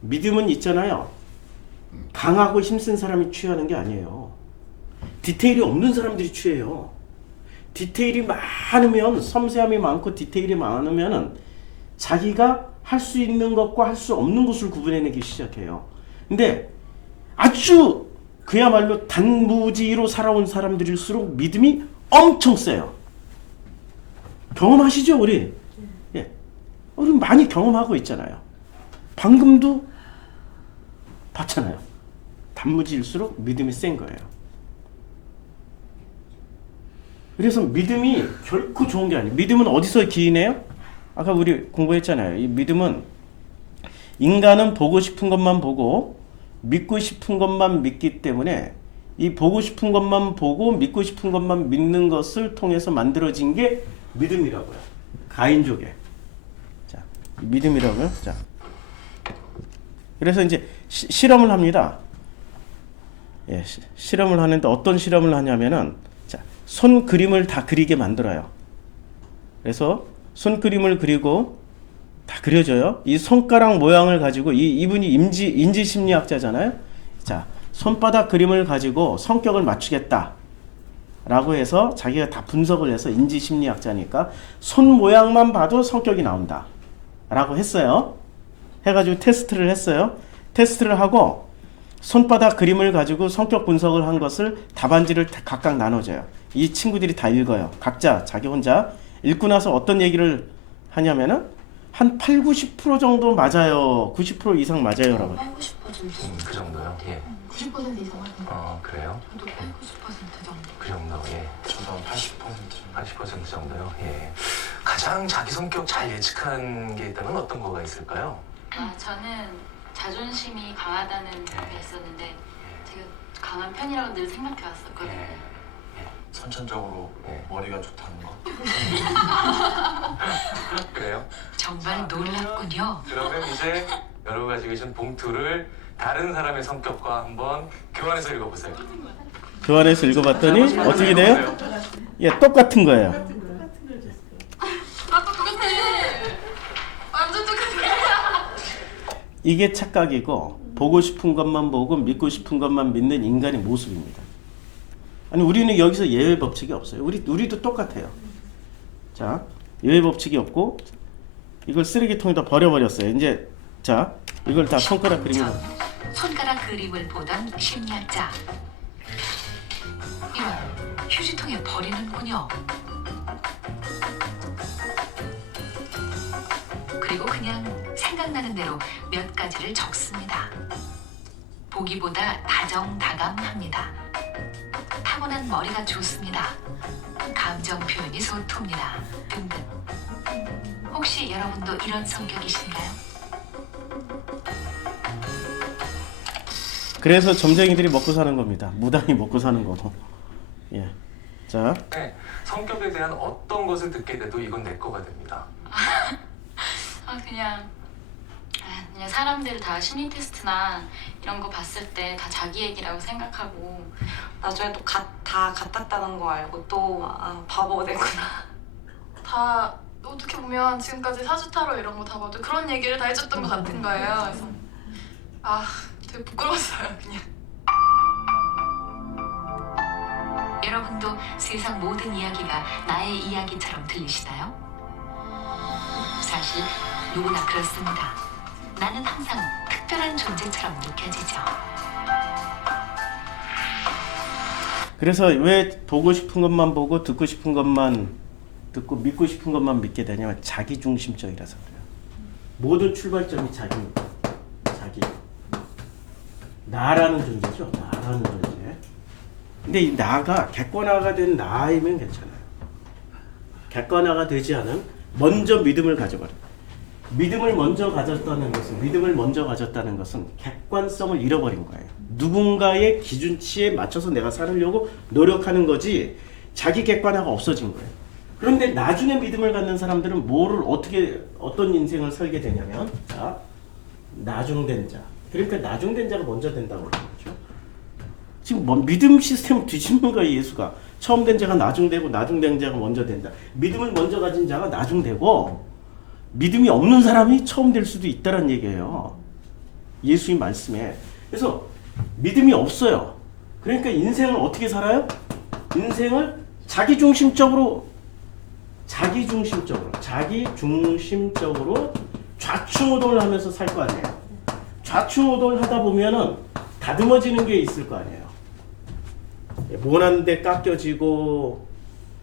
믿음은 있잖아요. 강하고 힘센 사람이 취하는 게 아니에요. 디테일이 없는 사람들이 취해요. 디테일이 많으면, 섬세함이 많고 디테일이 많으면 자기가 할 수 있는 것과 할 수 없는 것을 구분해내기 시작해요. 근데 아주 그야말로 단무지로 살아온 사람들일수록 믿음이 엄청 세요. 경험하시죠, 우리? 예. 우리 많이 경험하고 있잖아요. 방금도 봤잖아요. 단무지일수록 믿음이 센 거예요. 그래서 믿음이 결코 좋은 게 아니에요. 믿음은 어디서 기인해요? 아까 우리 공부했잖아요. 이 믿음은 인간은 보고 싶은 것만 보고 믿고 싶은 것만 믿기 때문에 이 보고 싶은 것만 보고 믿고 싶은 것만 믿는 것을 통해서 만들어진 게 믿음이라고요. 가인족에. 자, 믿음이라고요. 자, 그래서 이제 실험을 합니다. 예, 실험을 하는데 어떤 실험을 하냐면은 자, 손 그림을 다 그리게 만들어요. 그래서 손 그림을 그리고 다 그려져요. 이 손가락 모양을 가지고 이분이 인지 심리학자잖아요. 자, 손바닥 그림을 가지고 성격을 맞추겠다 라고 해서 자기가 다 분석을 해서 인지 심리학자니까 손 모양만 봐도 성격이 나온다 라고 했어요. 해가지고 테스트를 했어요. 테스트를 하고 손바닥 그림을 가지고 성격 분석을 한 것을 답안지를 각각 나눠줘요. 이 친구들이 다 읽어요. 각자 자기 혼자 읽고 나서 어떤 얘기를 하냐면은 한 8, 90% 정도 맞아요. 90% 이상 맞아요. 라고. 8, 90% 그 정도요? 예. 90% 이상 하네요. 그래요? 저도 8, 90% 정도. 그 정도, 예. 저도 한 80% 정도요? 예. 가장 자기 성격 잘 예측한 게 있다면 어떤 거가 있을까요? 저는 자존심이 강하다는 답이 있었는데 제가 강한 편이라고 늘 생각해 왔었거든요. 선천적으로 머리가 좋다는 거. 그래요? 정말 놀랍군요. 그러면 이제 여러 가지 계신 봉투를 다른 사람의 성격과 한번 교환해서 읽어보세요. 교환해서 읽어봤더니 어떻게 돼요? 예, 똑같은 거예요. 똑같아. 완전 똑같아. 이게 착각이고 보고 싶은 것만 보고 믿고 싶은 것만 믿는 인간의 모습입니다. 아니 우리는 여기서 예외 법칙이 없어요. 우리도 똑같아요. 자, 예외 법칙이 없고 이걸 쓰레기통에다 버려버렸어요. 이제 자, 이걸 다 손가락 그림으로. 손가락 그림을 보던 심리학자. 이걸 휴지통에 버리는군요. 그리고 그냥 생각나는 대로 몇 가지를 적습니다. 보기보다 다정다감합니다. 타고난 머리가 좋습니다. 감정 표현이 소투입니다. 등등. 혹시 여러분도 이런 성격이신가요? 그래서 점쟁이들이 먹고 사는 겁니다. 무당이 먹고 사는 거고. 예. 자. 네, 성격에 대한 어떤 것을 듣게 돼도 이건 내 거가 됩니다. 그냥 사람들 다 심리 테스트나 이런 거 봤을 때 다 자기 얘기라고 생각하고 나중에 또 다 같았다는 거 알고 또 바보 되구나. 다 어떻게 보면 지금까지 사주타로 이런 거 다 봐도 그런 얘기를 다 해줬던 것 같은 거예요. 그래서 되게 부끄러웠어요, 그냥. 여러분도 세상 모든 이야기가 나의 이야기처럼 들리시나요? 사실 누구나 그렇습니다. 나는 항상 특별한 존재처럼 느껴지죠. 그래서 왜 보고 싶은 것만 보고 듣고 싶은 것만 듣고 믿고 싶은 것만 믿게 되냐면 자기중심적이라서 그래요. 모든 출발점이 자기입니다. 자기. 나라는 존재죠. 나라는 존재. 근데 이 나가 객관화가 된 나이면 괜찮아요. 객관화가 되지 않은 먼저 믿음을 가져버려. 믿음을 먼저 가졌다는 것은 객관성을 잃어버린 거예요. 누군가의 기준치에 맞춰서 내가 살으려고 노력하는 거지 자기 객관화가 없어진 거예요. 그런데 나중에 믿음을 갖는 사람들은 어떤 인생을 살게 되냐면, 자, 나중된 자. 그러니까 나중된 자가 먼저 된다고 그러는 거죠. 지금 믿음 시스템을 뒤집는 거예요, 예수가. 처음 된 자가 나중되고 나중된 자가 먼저 된다. 믿음을 먼저 가진 자가 나중되고 믿음이 없는 사람이 처음 될 수도 있다는 얘기예요. 예수의 말씀에. 그래서 믿음이 없어요. 그러니까 인생을 어떻게 살아요? 인생을 자기중심적으로 좌충우돌을 하면서 살 거 아니에요. 좌충우돌 하다 보면은 다듬어지는 게 있을 거 아니에요. 모난 데 깎여지고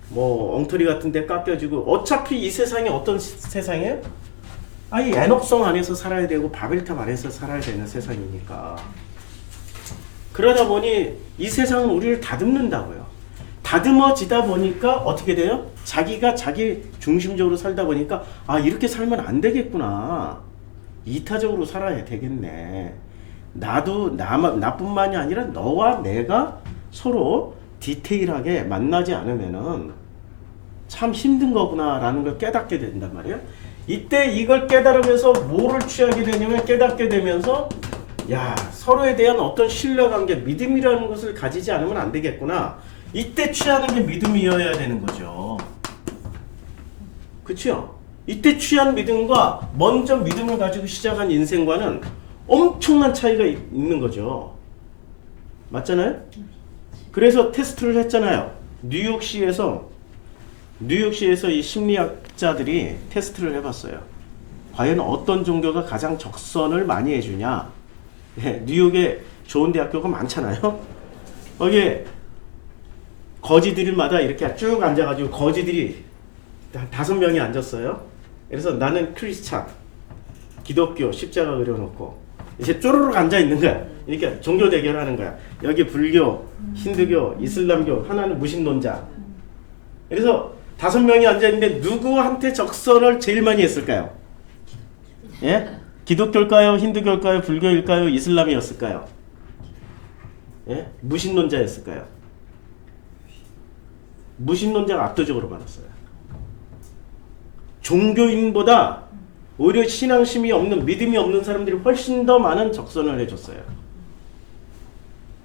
뭐 엉터리 같은 데 깎여지고 어차피 이 세상이 어떤 세상이에요? 이 애녹성 안에서 살아야 되고 바벨탑 안에서 살아야 되는 세상이니까. 그러다 보니 이 세상은 우리를 다듬는다고요. 다듬어지다 보니까 어떻게 돼요? 자기가 자기 중심적으로 살다 보니까 이렇게 살면 안 되겠구나. 이타적으로 살아야 되겠네. 나뿐만이 아니라 너와 내가 서로 디테일하게 만나지 않으면은 참 힘든 거구나라는 걸 깨닫게 된단 말이에요. 이때 이걸 깨달으면서 뭐를 취하게 되냐면 깨닫게 되면서 서로에 대한 어떤 신뢰관계, 믿음이라는 것을 가지지 않으면 안 되겠구나. 이때 취하는 게 믿음이어야 되는 거죠. 그렇죠? 이때 취한 믿음과 먼저 믿음을 가지고 시작한 인생과는 엄청난 차이가 있는 거죠. 맞잖아요? 그래서 테스트를 했잖아요. 뉴욕시에서 이 심리학자들이 테스트를 해봤어요. 과연 어떤 종교가 가장 적선을 많이 해주냐. 뉴욕에 좋은 대학교가 많잖아요. 거기에 거지들마다 이렇게 쭉 앉아가지고 거지들이 5명이 앉았어요. 그래서 나는 크리스찬, 기독교, 십자가 그려놓고 이제 쪼르륵 앉아 있는 거야. 그러니까 종교 대결하는 거야. 여기 불교, 힌두교, 이슬람교, 하나는 무신론자. 그래서 5명이 앉아 있는데 누구한테 적선을 제일 많이 했을까요? 예? 기독교일까요? 힌두교일까요? 불교일까요? 이슬람이었을까요? 예? 무신론자였을까요? 무신론자가 압도적으로 많았어요. 종교인보다 오히려 신앙심이 없는, 믿음이 없는 사람들이 훨씬 더 많은 적선을 해줬어요.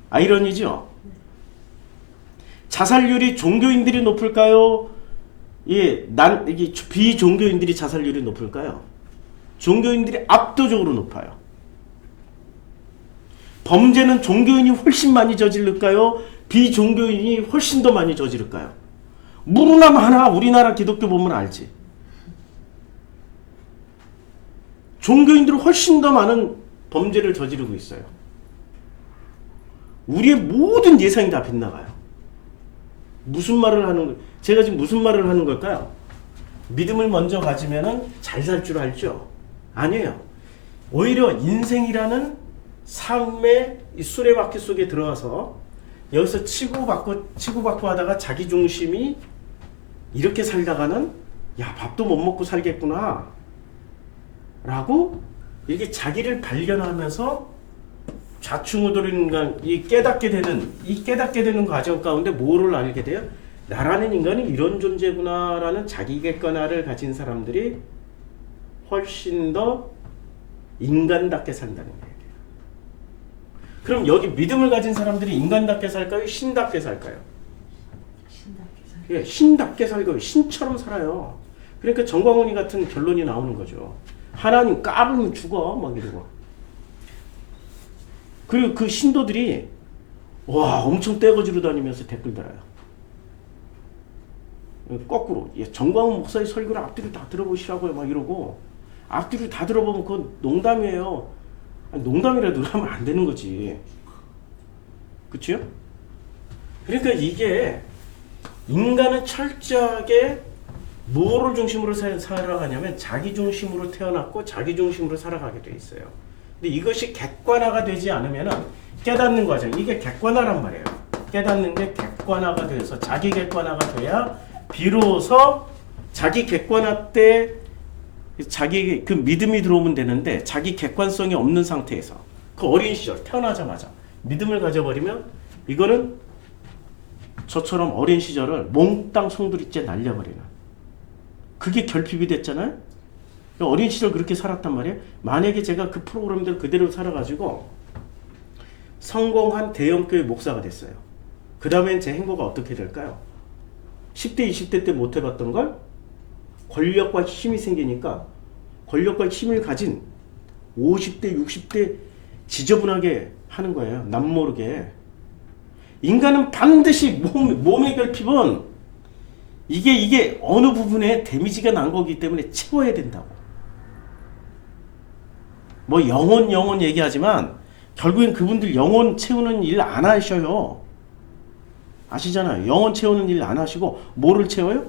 아이러니죠? 자살률이 종교인들이 높을까요? 비종교인들이 자살률이 높을까요? 종교인들이 압도적으로 높아요. 범죄는 종교인이 훨씬 많이 저지를까요? 비종교인이 훨씬 더 많이 저지를까요? 무르남 하나 우리나라 기독교 보면 알지. 종교인들은 훨씬 더 많은 범죄를 저지르고 있어요. 우리의 모든 예상이 다 빗나가요. 제가 지금 무슨 말을 하는 걸까요? 믿음을 먼저 가지면은 잘 살 줄 알죠? 아니에요. 오히려 인생이라는 삶의 이 수레바퀴 속에 들어가서 여기서 치고받고 하다가 자기 중심이 이렇게 살다가는 밥도 못 먹고 살겠구나 라고 이렇게 자기를 발견하면서 좌충우돌인 이 깨닫게 되는 과정 가운데 뭐를 알게 돼요? 나라는 인간이 이런 존재구나 라는 자기 객관화를 가진 사람들이 훨씬 더 인간답게 산다는 거예요. 그럼 여기 믿음을 가진 사람들이 인간답게 살까요? 신답게 살까요? 신답게 살고요. 신처럼 살아요. 그러니까 정광훈이 같은 결론이 나오는 거죠. 하나님 까불면 죽어 막 이러고. 그리고 그 신도들이 엄청 떼거지로 다니면서 댓글 달아요. 거꾸로 정광훈 목사의 설교를 앞뒤로 다 들어보시라고요 막 이러고. 앞뒤로 다 들어보면 그건 농담이에요. 농담이라도 하면 안 되는 거지. 그렇죠? 그러니까 이게 인간은 철저하게 뭐를 중심으로 살아가냐면 자기 중심으로 태어났고 자기 중심으로 살아가게 돼 있어요. 근데 이것이 객관화가 되지 않으면 깨닫는 과정, 이게 객관화란 말이에요. 깨닫는 게 객관화가 돼서 자기 객관화가 돼야 비로소 자기 객관화 때 자기 그 믿음이 들어오면 되는데 자기 객관성이 없는 상태에서 그 어린 시절 태어나자마자 믿음을 가져버리면 이거는 저처럼 어린 시절을 몽땅 송두리째 날려버리는 그게 결핍이 됐잖아요. 어린 시절 그렇게 살았단 말이에요. 만약에 제가 그 프로그램들 그대로 살아가지고 성공한 대형교회 목사가 됐어요. 그 다음엔 제 행보가 어떻게 될까요? 10대 20대 때 못해봤던 걸 권력과 힘이 생기니까 권력과 힘을 가진 50대 60대 지저분하게 하는 거예요. 남 모르게. 인간은 반드시 몸의 결핍은 이게 어느 부분에 데미지가 난 거기 때문에 채워야 된다고. 뭐 영혼 얘기하지만 결국엔 그분들 영혼 채우는 일 안 하셔요. 아시잖아요. 영혼 채우는 일 안 하시고 뭐를 채워요?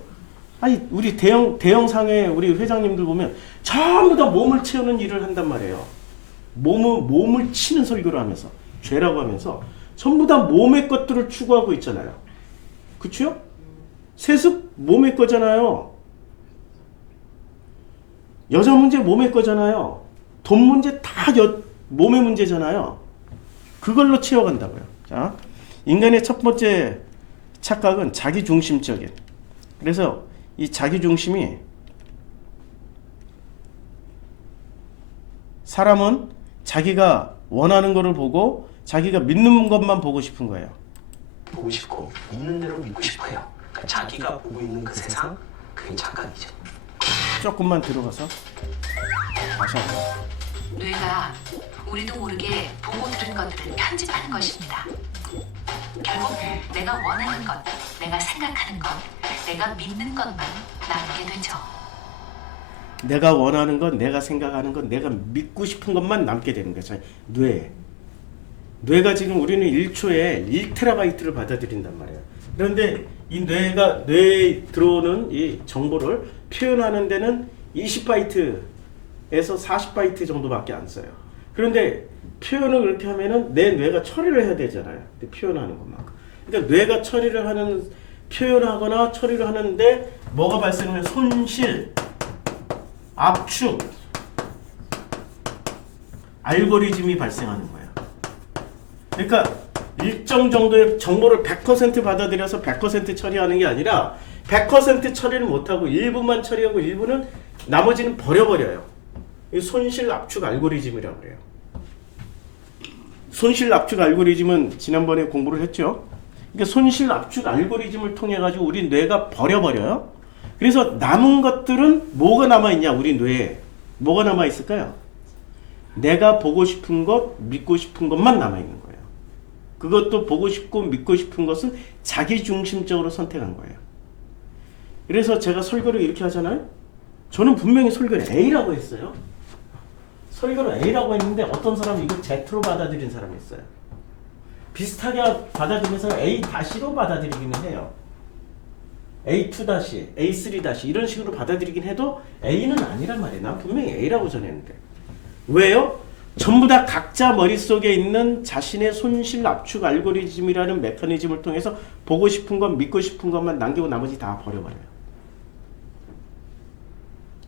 아니 우리 대형 상회 우리 회장님들 보면 전부 다 몸을 채우는 일을 한단 말이에요. 몸을 치는 설교를 하면서 죄라고 하면서 전부 다 몸의 것들을 추구하고 있잖아요. 그쵸? 세습 몸의 거잖아요. 여자 문제 몸의 거잖아요. 돈 문제 다 몸의 문제잖아요. 그걸로 채워간다고요. 자, 인간의 첫 번째 착각은 자기중심적인. 그래서 이 자기중심이 사람은 자기가 원하는 것을 보고 자기가 믿는 것만 보고 싶은 거예요. 보고 싶고 있는 대로 믿고 싶어요. 그러니까 자기가 보고 있는 그 세상, 그게 착각이죠. 조금만 들어가서 다시 한번. 뇌가 우리도 모르게 보고 들은 것들을 편집하는 것입니다. 결국 내가 원하는 것, 내가 생각하는 것, 내가 믿는 것만 남게 되죠. 내가 원하는 것, 내가 생각하는 것, 내가 믿고 싶은 것만 남게 되는 거죠. 뇌가 지금 우리는 1초에 1TB를 받아들인단 말이에요. 그런데 이 뇌에 들어오는 이 정보를 표현하는 데는 20바이트에서 40바이트 정도밖에 안 써요. 그런데 표현을 그렇게 하면은 내 뇌가 처리를 해야 되잖아요. 표현하는 것만큼. 그러니까 뇌가 표현하거나 처리를 하는데 뭐가 발생하면 손실, 압축, 알고리즘이 발생하는 거예요. 그러니까 일정 정도의 정보를 100% 받아들여서 100% 처리하는 게 아니라 100% 처리를 못하고 일부만 처리하고 일부는 나머지는 버려버려요. 이 손실 압축 알고리즘이라고 해요. 손실 압축 알고리즘은 지난번에 공부를 했죠. 그러니까 손실 압축 알고리즘을 통해 가지고 우리 뇌가 버려버려요. 그래서 남은 것들은 뭐가 남아있냐? 우리 뇌에 뭐가 남아있을까요? 내가 보고 싶은 것, 믿고 싶은 것만 남아있는 거예요. 그것도 보고 싶고 믿고 싶은 것은 자기중심적으로 선택한 거예요. 그래서 제가 설교를 이렇게 하잖아요. 저는 분명히 설교를 A라고 했어요. 설교를 A라고 했는데 어떤 사람은 이걸 Z로 받아들인 사람이 있어요. 비슷하게 받아들이면서 A-로 받아들이기는 해요. A2-, A3- 이런 식으로 받아들이긴 해도 A는 아니란 말이에요. 난 분명히 A라고 전했는데. 왜요? 전부 다 각자 머릿속에 있는 자신의 손실 압축 알고리즘이라는 메커니즘을 통해서 보고 싶은 것, 믿고 싶은 것만 남기고 나머지 다 버려버려요.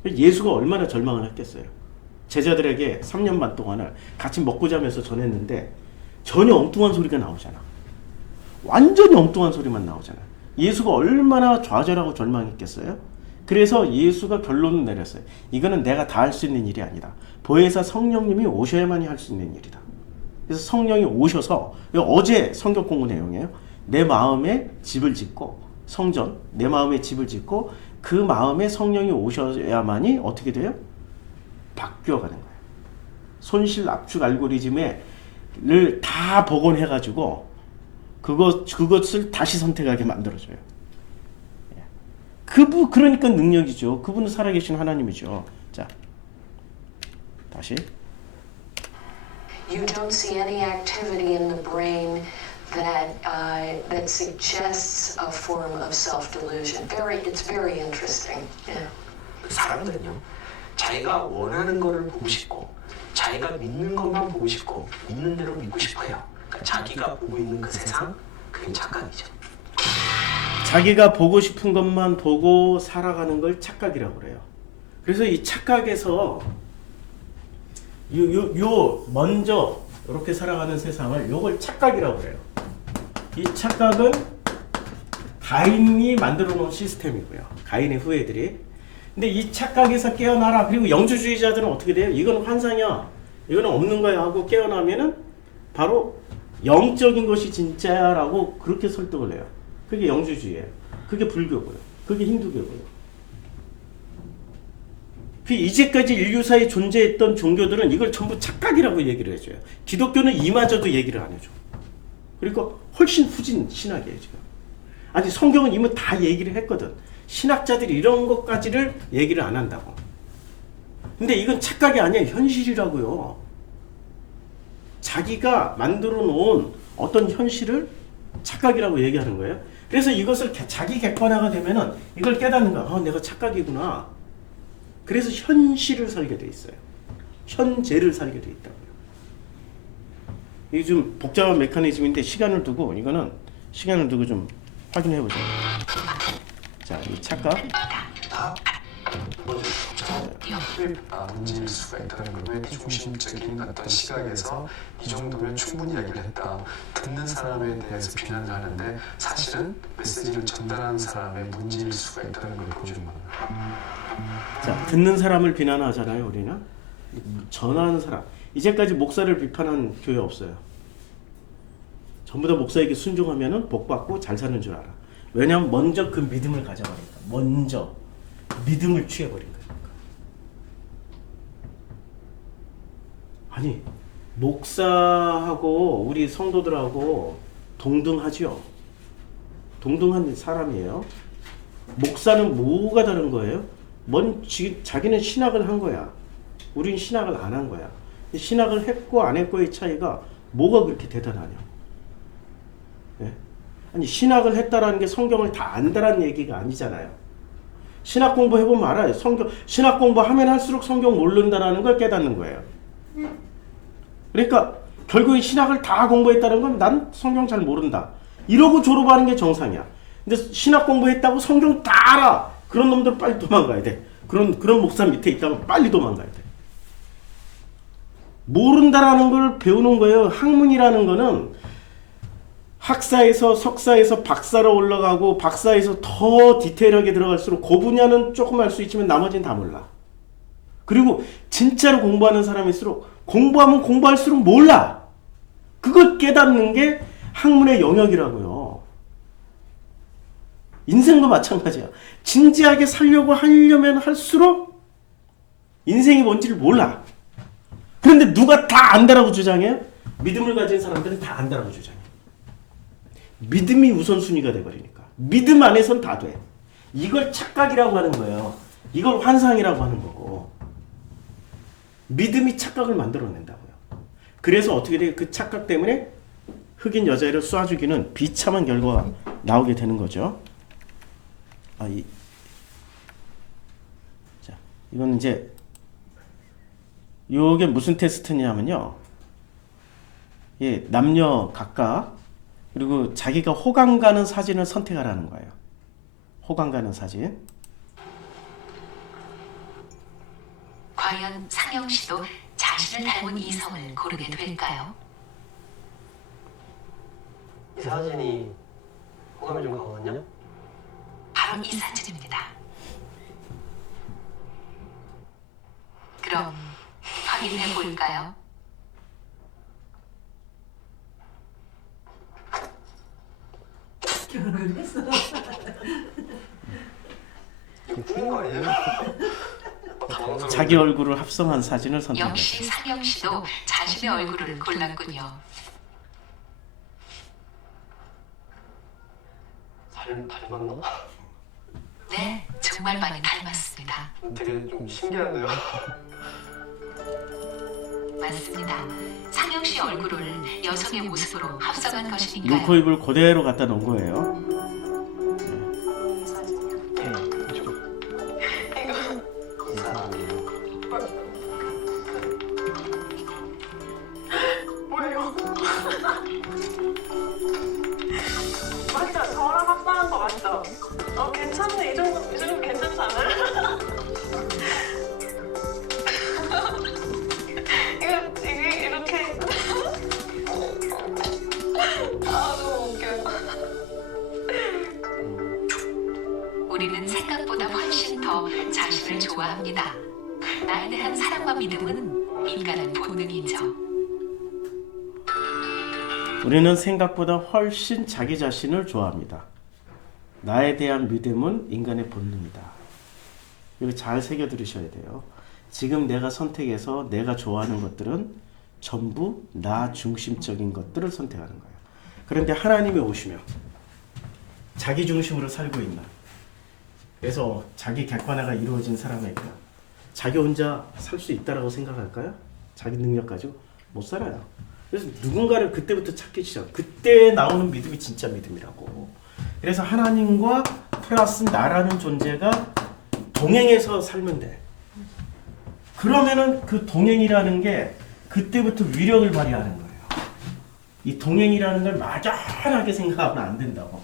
예수가 얼마나 절망을 했겠어요. 제자들에게 3년 반 동안을 같이 먹고 자면서 전했는데 전혀 엉뚱한 소리가 나오잖아. 완전히 엉뚱한 소리만 나오잖아. 예수가 얼마나 좌절하고 절망했겠어요? 그래서 예수가 결론을 내렸어요. 이거는 내가 다 할 수 있는 일이 아니다. 보혜사 성령님이 오셔야만이 할 수 있는 일이다. 그래서 성령이 오셔서, 어제 성경 공부 내용이에요. 내 마음에 집을 짓고, 성전, 내 마음에 집을 짓고 그 마음에 성령이 오셔야만이 어떻게 돼요? 바뀌어가는 거예요. 손실 압축 알고리즘을 다 복원해가지고 그것을 다시 선택하게 만들어줘요. 그러니까 능력이죠. 그분은 살아계신 하나님이죠. 자, 다시. You don't see any activity in the brain that suggests a form of self-delusion. It's very interesting. Yeah. 사람들은요, 자기가 원하는 거를 보고 싶고, 자기가 믿는 것만 보고 싶고, 있는 대로 믿고 싶어요. 그러니까 자기가 보고 있는 그 세상, 그게 착각이죠. 자기가 보고 싶은 것만 보고 살아가는 걸 착각이라고 그래요. 그래서 이 착각에서 요 먼저 이렇게 살아가는 세상을 요걸 착각이라고 그래요. 이 착각은 가인이 만들어 놓은 시스템이고요. 가인의 후예들이. 근데 이 착각에서 깨어나라. 그리고 영주주의자들은 어떻게 돼요? 이건 환상이야. 이거는 없는 거야 하고 깨어나면은 바로 영적인 것이 진짜야라고 그렇게 설득을 해요. 그게 영주주의예요. 그게 불교고요. 그게 힌두교고요. 그 이제까지 인류사에 존재했던 종교들은 이걸 전부 착각이라고 얘기를 해줘요. 기독교는 이마저도 얘기를 안 해줘. 그러니까 훨씬 후진 신학이에요 지금. 아니 성경은 이미 다 얘기를 했거든. 신학자들이 이런 것까지를 얘기를 안 한다고. 근데 이건 착각이 아니야. 현실이라고요. 자기가 만들어 놓은 어떤 현실을 착각이라고 얘기하는 거예요. 그래서 이것을 자기 객관화가 되면은 이걸 깨닫는 거야. 아, 내가 착각이구나. 그래서 현실을 살게 돼 있어요. 현재를 살게 돼 있다고요. 이게 좀 복잡한 메커니즘인데 시간을 두고 이거는 시간을 두고 좀 확인해 보자. 자, 이 착각. 문제일 수가 있다는 걸 왜 중심적인 어떤 시각에서 이 정도면 충분히 얘기를 했다. 듣는 사람에 대해서 비난을 하는데 사실은 메시지를 전달하는 사람의 문제일 수가 있다는 걸 보여주는 겁니다. 자, 듣는 사람을 비난하잖아요, 우리는. 전하는 사람. 이제까지 목사를 비판한 교회 없어요. 전부 다 목사에게 순종하면은 복 받고 잘 사는 줄 알아. 왜냐면 먼저 그 믿음을 가져버리니까. 먼저 믿음을 취해버린 거니까. 아니, 목사하고 우리 성도들하고 동등하죠. 동등한 사람이에요. 목사는 뭐가 다른 거예요? 자기는 신학을 한 거야. 우린 신학을 안 한 거야. 신학을 했고 안 했고의 차이가 뭐가 그렇게 대단하냐? 예? 아니 신학을 했다라는 게 성경을 다 안다라는 얘기가 아니잖아요. 신학 공부 해보면 알아요. 신학 공부하면 할수록 성경 모른다라는 걸 깨닫는 거예요. 그러니까 결국에 신학을 다 공부했다는 건 난 성경 잘 모른다. 이러고 졸업하는 게 정상이야. 근데 신학 공부했다고 성경 다 알아. 그런 놈들 빨리 도망가야 돼. 그런 목사 밑에 있다면 빨리 도망가야 돼. 모른다라는 걸 배우는 거예요. 학문이라는 거는 학사에서 석사에서 박사로 올라가고 박사에서 더 디테일하게 들어갈수록 그 분야는 조금 알 수 있지만 나머지는 다 몰라. 그리고 진짜로 공부하는 사람일수록 공부하면 공부할수록 몰라. 그걸 깨닫는 게 학문의 영역이라고요. 인생도 마찬가지야. 진지하게 살려고 하려면 할수록 인생이 뭔지를 몰라. 그런데 누가 다 안다라고 주장해요? 믿음을 가진 사람들은 다 안다라고 주장해. 믿음이 우선순위가 돼버리니까. 믿음 안에선 다 돼. 이걸 착각이라고 하는 거예요. 이걸 환상이라고 하는 거고. 믿음이 착각을 만들어낸다고요. 그래서 어떻게 돼? 그 착각 때문에 흑인 여자애를 쏴주기는 비참한 결과가 나오게 되는 거죠. 자, 이건 이제 요게 무슨 테스트냐면요. 예, 남녀 각각 그리고 자기가 호감 가는 사진을 선택하라는 거예요. 호감 가는 사진. 과연 상영 씨도 자신을 닮은 이성을 고르게 될까요? 이 사진이 호감이 좀 가거든요? 바로 이 사진입니다. 그럼 확인해 볼까요? 결혼을 했어. 웃는 거 아니에요? 자기 얼굴을 합성한 사진을 선택했어요. 역시 상영 씨도 자신의 얼굴을 골랐군요. 닮았나? 네, 정말 많이 닮았습니다. 되게 좀 신기하네요. 맞습니다. 상영 씨 얼굴을 여성의 모습으로 합성한 것이니까요. 눈, 코, 입을 그대로 갖다 놓은 거예요. 이 사람이에요. 뭐예요? 더 자신을 좋아합니다. 나에 대한 사랑과 믿음은 인간의 본능이죠. 우리는 생각보다 훨씬 자기 자신을 좋아합니다. 나에 대한 믿음은 인간의 본능이다. 이거 잘 새겨 들으셔야 돼요. 지금 내가 선택해서 내가 좋아하는 것들은 전부 나 중심적인 것들을 선택하는 거예요. 그런데 하나님이 오시면 자기 중심으로 살고 있나? 그래서 자기 객관화가 이루어진 사람에게 자기 혼자 살 수 있다라고 생각할까요? 자기 능력 가지고 못 살아요. 그래서 누군가를 그때부터 찾기 시작. 그때 나오는 믿음이 진짜 믿음이라고. 그래서 하나님과 플러스 나라는 존재가 동행해서 살면 돼. 그러면은 그 동행이라는 게 그때부터 위력을 발휘하는 거예요. 이 동행이라는 걸 막연하게 생각하면 안 된다고.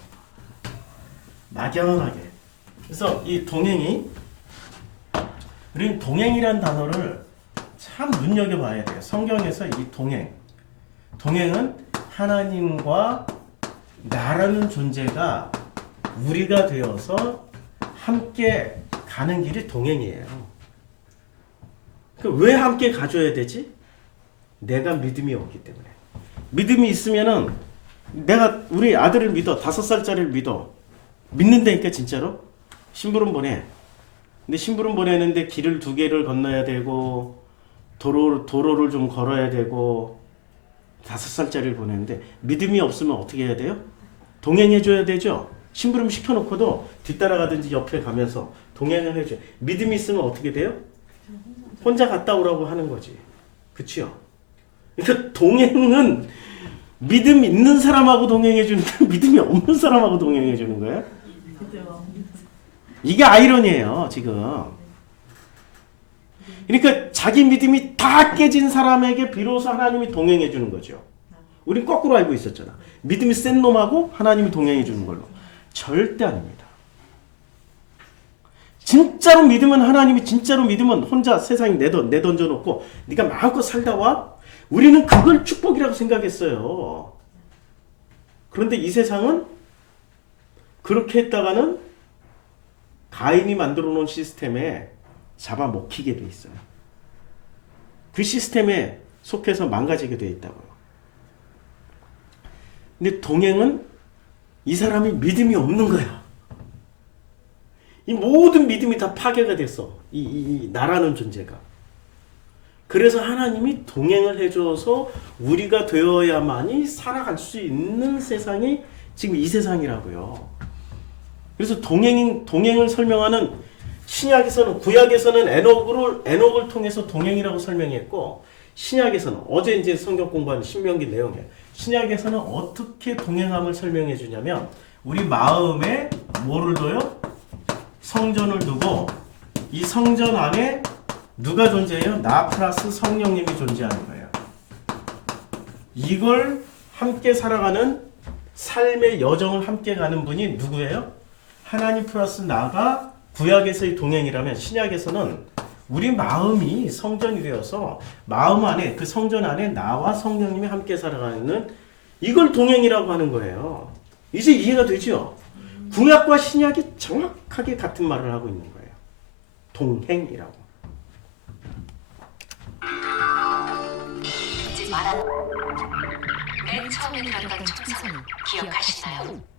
막연하게. 그래서 이 동행이, 우리는 동행이라는 단어를 참 눈여겨봐야 돼요. 성경에서 이 동행은 하나님과 나라는 존재가 우리가 되어서 함께 가는 길이 동행이에요. 왜 함께 가줘야 되지? 내가 믿음이 없기 때문에. 믿음이 있으면은 내가 우리 아들을 믿어. 5살짜리를 믿어. 믿는다니까 진짜로. 심부름 보내. 근데 심부름 보내는데 길을 2개를 건너야 되고 도로를 좀 걸어야 되고 5살짜리를 보내는데 믿음이 없으면 어떻게 해야 돼요? 동행해줘야 되죠. 심부름 시켜놓고도 뒤따라가든지 옆에 가면서 동행을 해줘요. 믿음이 있으면 어떻게 돼요? 혼자 갔다 오라고 하는 거지. 그치요? 그러니까 동행은 믿음 있는 사람하고 동행해주는데 믿음이 없는 사람하고 동행해주는 거예요. 이게 아이러니예요 지금. 그러니까 자기 믿음이 다 깨진 사람에게 비로소 하나님이 동행해주는 거죠. 우린 거꾸로 알고 있었잖아. 믿음이 센 놈하고 하나님이 동행해주는 걸로. 절대 아닙니다. 진짜로 믿으면, 하나님이 진짜로 믿으면 혼자 세상에 내던져놓고 네가 마음껏 살다 와? 우리는 그걸 축복이라고 생각했어요. 그런데 이 세상은 그렇게 했다가는 가인이 만들어 놓은 시스템에 잡아먹히게 돼 있어요. 그 시스템에 속해서 망가지게 돼 있다고요. 근데 동행은 이 사람이 믿음이 없는 거야. 이 모든 믿음이 다 파괴가 됐어. 이 나라는 존재가. 그래서 하나님이 동행을 해줘서 우리가 되어야만이 살아갈 수 있는 세상이 지금 이 세상이라고요. 그래서 동행을 설명하는 신약에서는, 구약에서는 에녹을 통해서 동행이라고 설명했고, 신약에서는 어제 이제 성경 공부한 신명기 내용이에요. 신약에서는 어떻게 동행함을 설명해 주냐면, 우리 마음에 뭐를 둬요? 성전을 두고, 이 성전 안에 누가 존재해요? 나 플러스 성령님이 존재하는 거예요. 이걸 함께 살아가는 삶의 여정을 함께 가는 분이 누구예요? 하나님 플러스 나가 구약에서의 동행이라면, 신약에서는 우리 마음이 성전이 되어서 마음 안에, 그 성전 안에 나와 성령님이 함께 살아가는, 이걸 동행이라고 하는 거예요. 이제 이해가 되죠? 구약과 신약이 정확하게 같은 말을 하고 있는 거예요. 동행이라고. 잊지 마라. 맨 처음에 들었던 청소는 기억하시나요?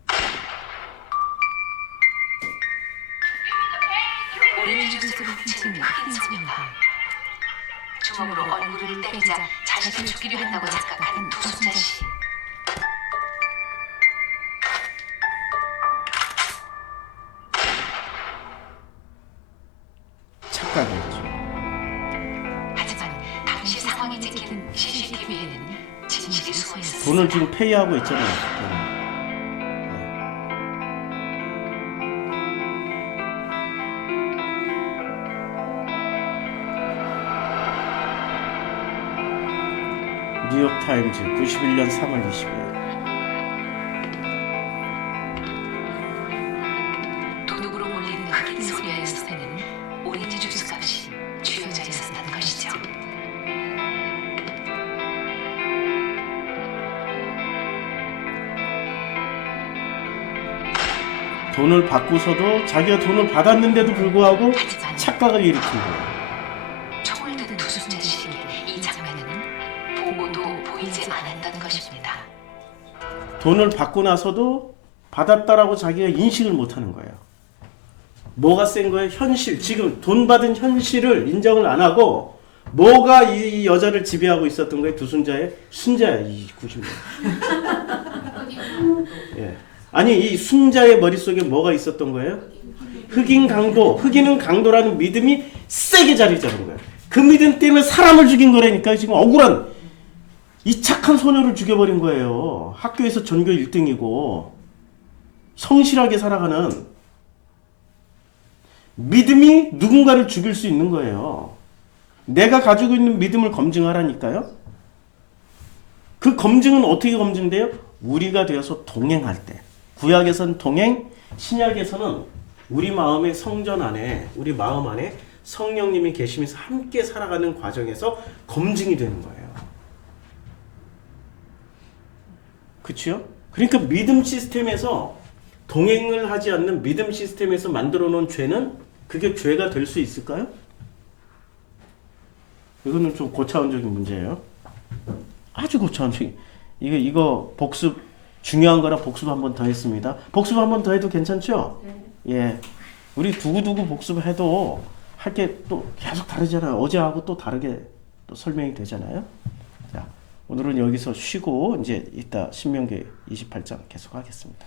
오렌지 주스를 훔치는 흑인 소년과 주먹으로 얼굴을 때리자 자신을 죽이려 한다고 착각한 두 손자씨. 착각이었죠. 하지만 당시 상황이 찍힌 CCTV에는 진실이 숨어 있었습니다. 돈을 지금 페이하고 있잖아요. 돈을. 뉴욕타임즈 91년 3월 20일. 도둑으로 몰린 흑인 소녀의 손에는 오렌지 주스 값이 쥐어져 있었던 것이죠. 돈을 받고서도 자기가 돈을 받았는데도 불구하고 착각을 일으킨 거예요. 총을 든 두순자 씨, 이 장면에는 보고도 보이지 않았던 것입니다. 돈을 받고 나서도 받았다라고 자기가 인식을 못하는 거예요. 뭐가 센 거예요? 현실. 지금 돈 받은 현실을 인정을 안 하고 뭐가 이 여자를 지배하고 있었던 거예요? 두순자의 순자야. 이 90년. 예. 아니 이 순자의 머릿속에 뭐가 있었던 거예요? 흑인 강도. 흑인은 강도라는 믿음이 세게 자리 잡은 거예요. 그 믿음 때문에 사람을 죽인 거라니까. 지금 억울한 이 착한 소녀를 죽여버린 거예요. 학교에서 전교 1등이고 성실하게 살아가는 믿음이 누군가를 죽일 수 있는 거예요. 내가 가지고 있는 믿음을 검증하라니까요. 그 검증은 어떻게 검증돼요? 우리가 되어서 동행할 때. 구약에서는 동행, 신약에서는 우리 마음의 성전 안에, 우리 마음 안에 성령님이 계시면서 함께 살아가는 과정에서 검증이 되는 거예요. 그렇죠? 그러니까 믿음 시스템에서 동행을 하지 않는 믿음 시스템에서 만들어 놓은 죄는 그게 죄가 될 수 있을까요? 이거는 좀 고차원적인 문제예요. 아주 고차원적인. 이거 복습 중요한 거라 복습 한 번 더 했습니다. 복습 한 번 더 해도 괜찮죠? 예. 우리 두고두고 복습해도 할 게 또 계속 다르잖아요. 어제하고 또 다르게 또 설명이 되잖아요. 자, 오늘은 여기서 쉬고 이제 이따 신명기 28장 계속 하겠습니다.